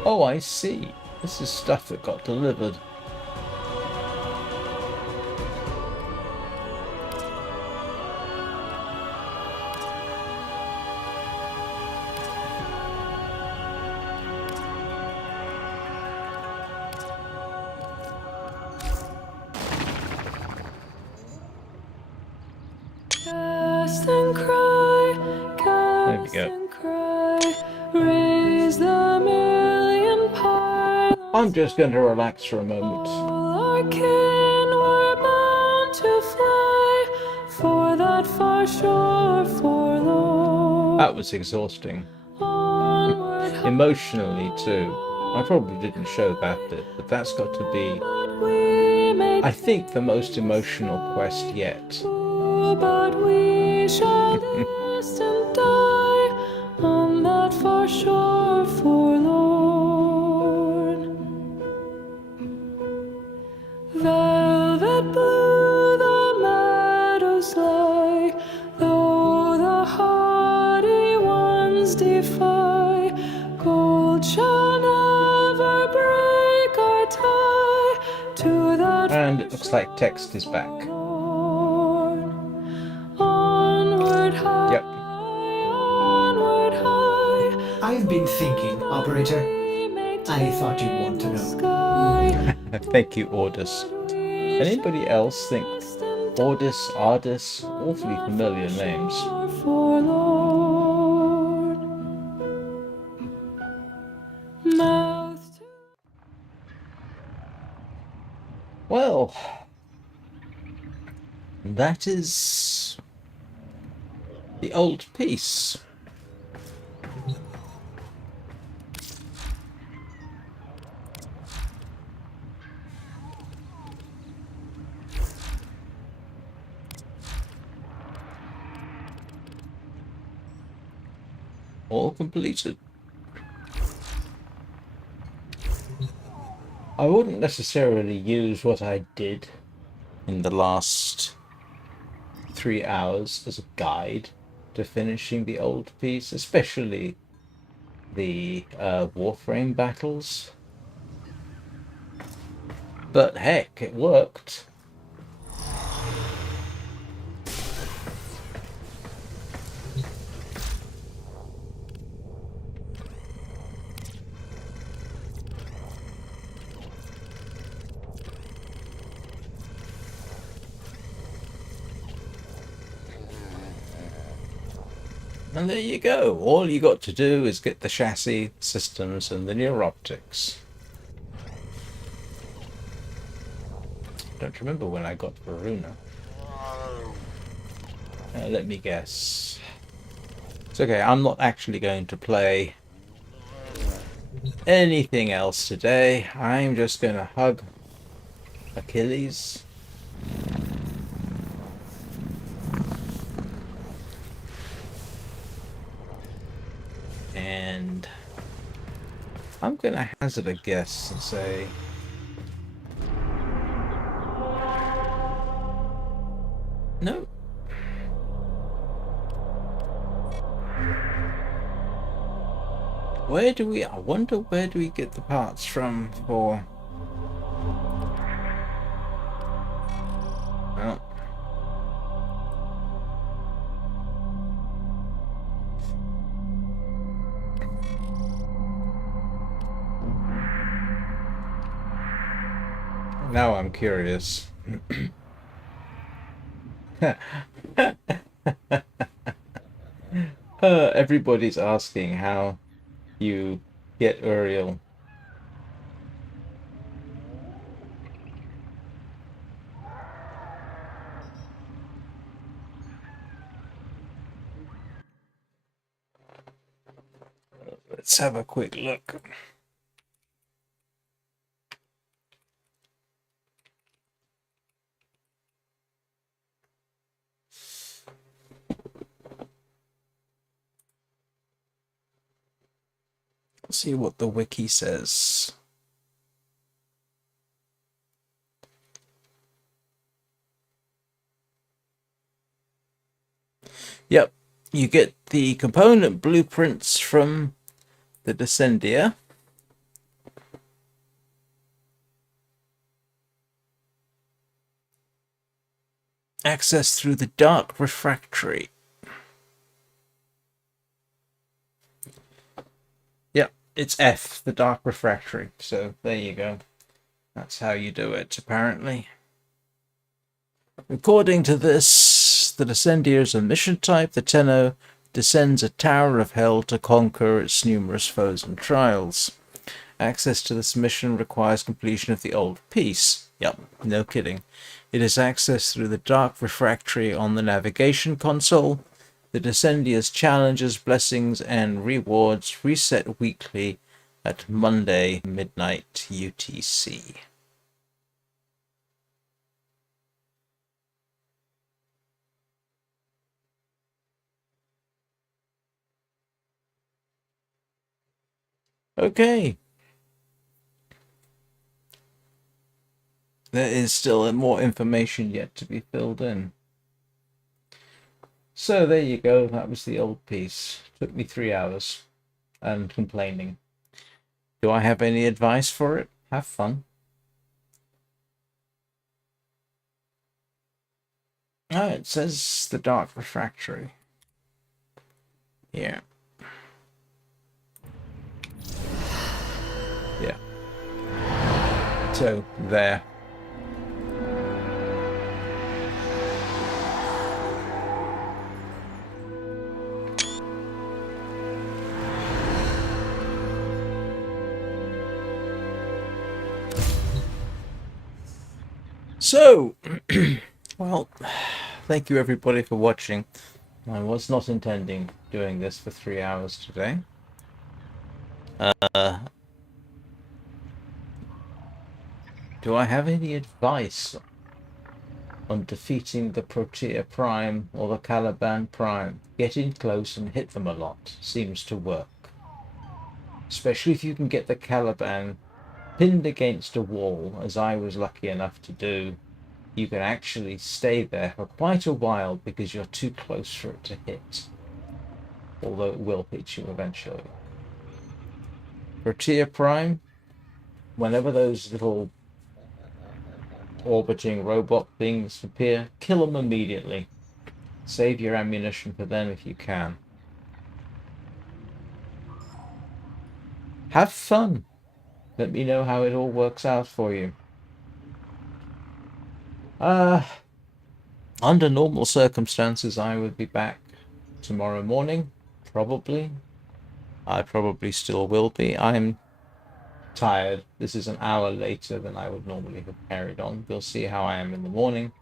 Oh, I see. This is stuff that got delivered. Cast and cry, cast and cry, raise the million pylons. I'm just going to relax for a moment. All our kin were bound to fly for that far shore forlorn. That was exhausting. Emotionally too. I probably didn't show that bit, but that's got to be, I think, the most emotional quest yet. But we shall rest and die on that far shore forlorn. Velvet blue the meadows lie, though the haughty ones defy. Gold shall never break our tie to that. And it looks like text is back. Yep. I've been thinking, Operator. I thought you'd want to know. Thank you, Ordis. Anybody else think Ordis, Ardis, awfully familiar names? Well, that is the old piece. All completed. I wouldn't necessarily use what I did in the last 3 hours as a guide to finishing the old piece, especially the Warframe battles. But heck, it worked. And there you go. All you got to do is get the chassis, systems, and the neuroptics. Don't remember when I got Varuna. Let me guess. It's okay, I'm not actually going to play anything else today. I'm just going to hug Achilles. And I'm going to hazard a guess and say no. Where do we, I wonder where do we get the parts from for, well, Now I'm curious. Everybody's asking how you get Uriel. Let's have a quick look. See what the wiki says. Yep, you get the component blueprints from the Descendia. Access through the dark refractory. Yep, it's F, the dark refractory. So there you go. That's how you do it, apparently. According to this, the Descendia is a mission type. The Tenno descends a tower of hell to conquer its numerous foes and trials. Access to this mission requires completion of the old piece. Yep, no kidding. It is accessed through the dark refractory on the navigation console. The Descendia's challenges, blessings, and rewards reset weekly at Monday midnight UTC. Okay. There is still more information yet to be filled in. So there you go. That was the old piece. Took me 3 hours and complaining. Do I have any advice for it? Have fun. Oh, it says the dark refractory. Yeah. Yeah. So, there. So, well, thank you everybody for watching. I was not intending doing this for 3 hours today. Do I have any advice on defeating the Protea Prime or the Caliban Prime? Get in close and hit them a lot. Seems to work. Especially if you can get the Caliban pinned against a wall, as I was lucky enough to do. You can actually stay there for quite a while because you're too close for it to hit. Although it will hit you eventually. Protea Prime, whenever those little orbiting robot things appear, kill them immediately. Save your ammunition for them if you can. Have fun. Let me know how it all works out for you. Under normal circumstances, I would be back tomorrow morning, probably. I probably still will be. I'm tired. This is an hour later than I would normally have carried on. We'll see how I am in the morning.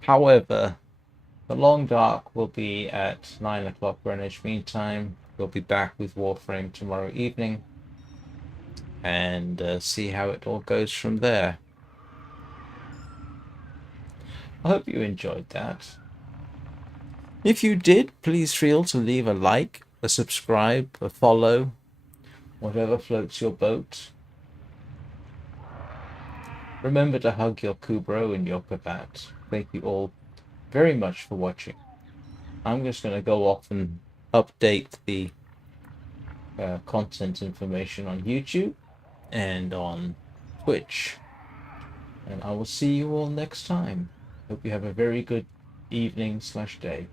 However, the Long Dark will be at 9 o'clock Greenwich Mean Time. We'll be back with Warframe tomorrow evening and see how it all goes from there. I hope you enjoyed that. If you did, please feel to leave a like, a subscribe, a follow, whatever floats your boat. Remember to hug your Kubrow and your Kavat. Thank you all very much for watching. I'm just going to go off and update the content information on YouTube and on Twitch. And I will see you all next time. Hope you have a very good evening/day.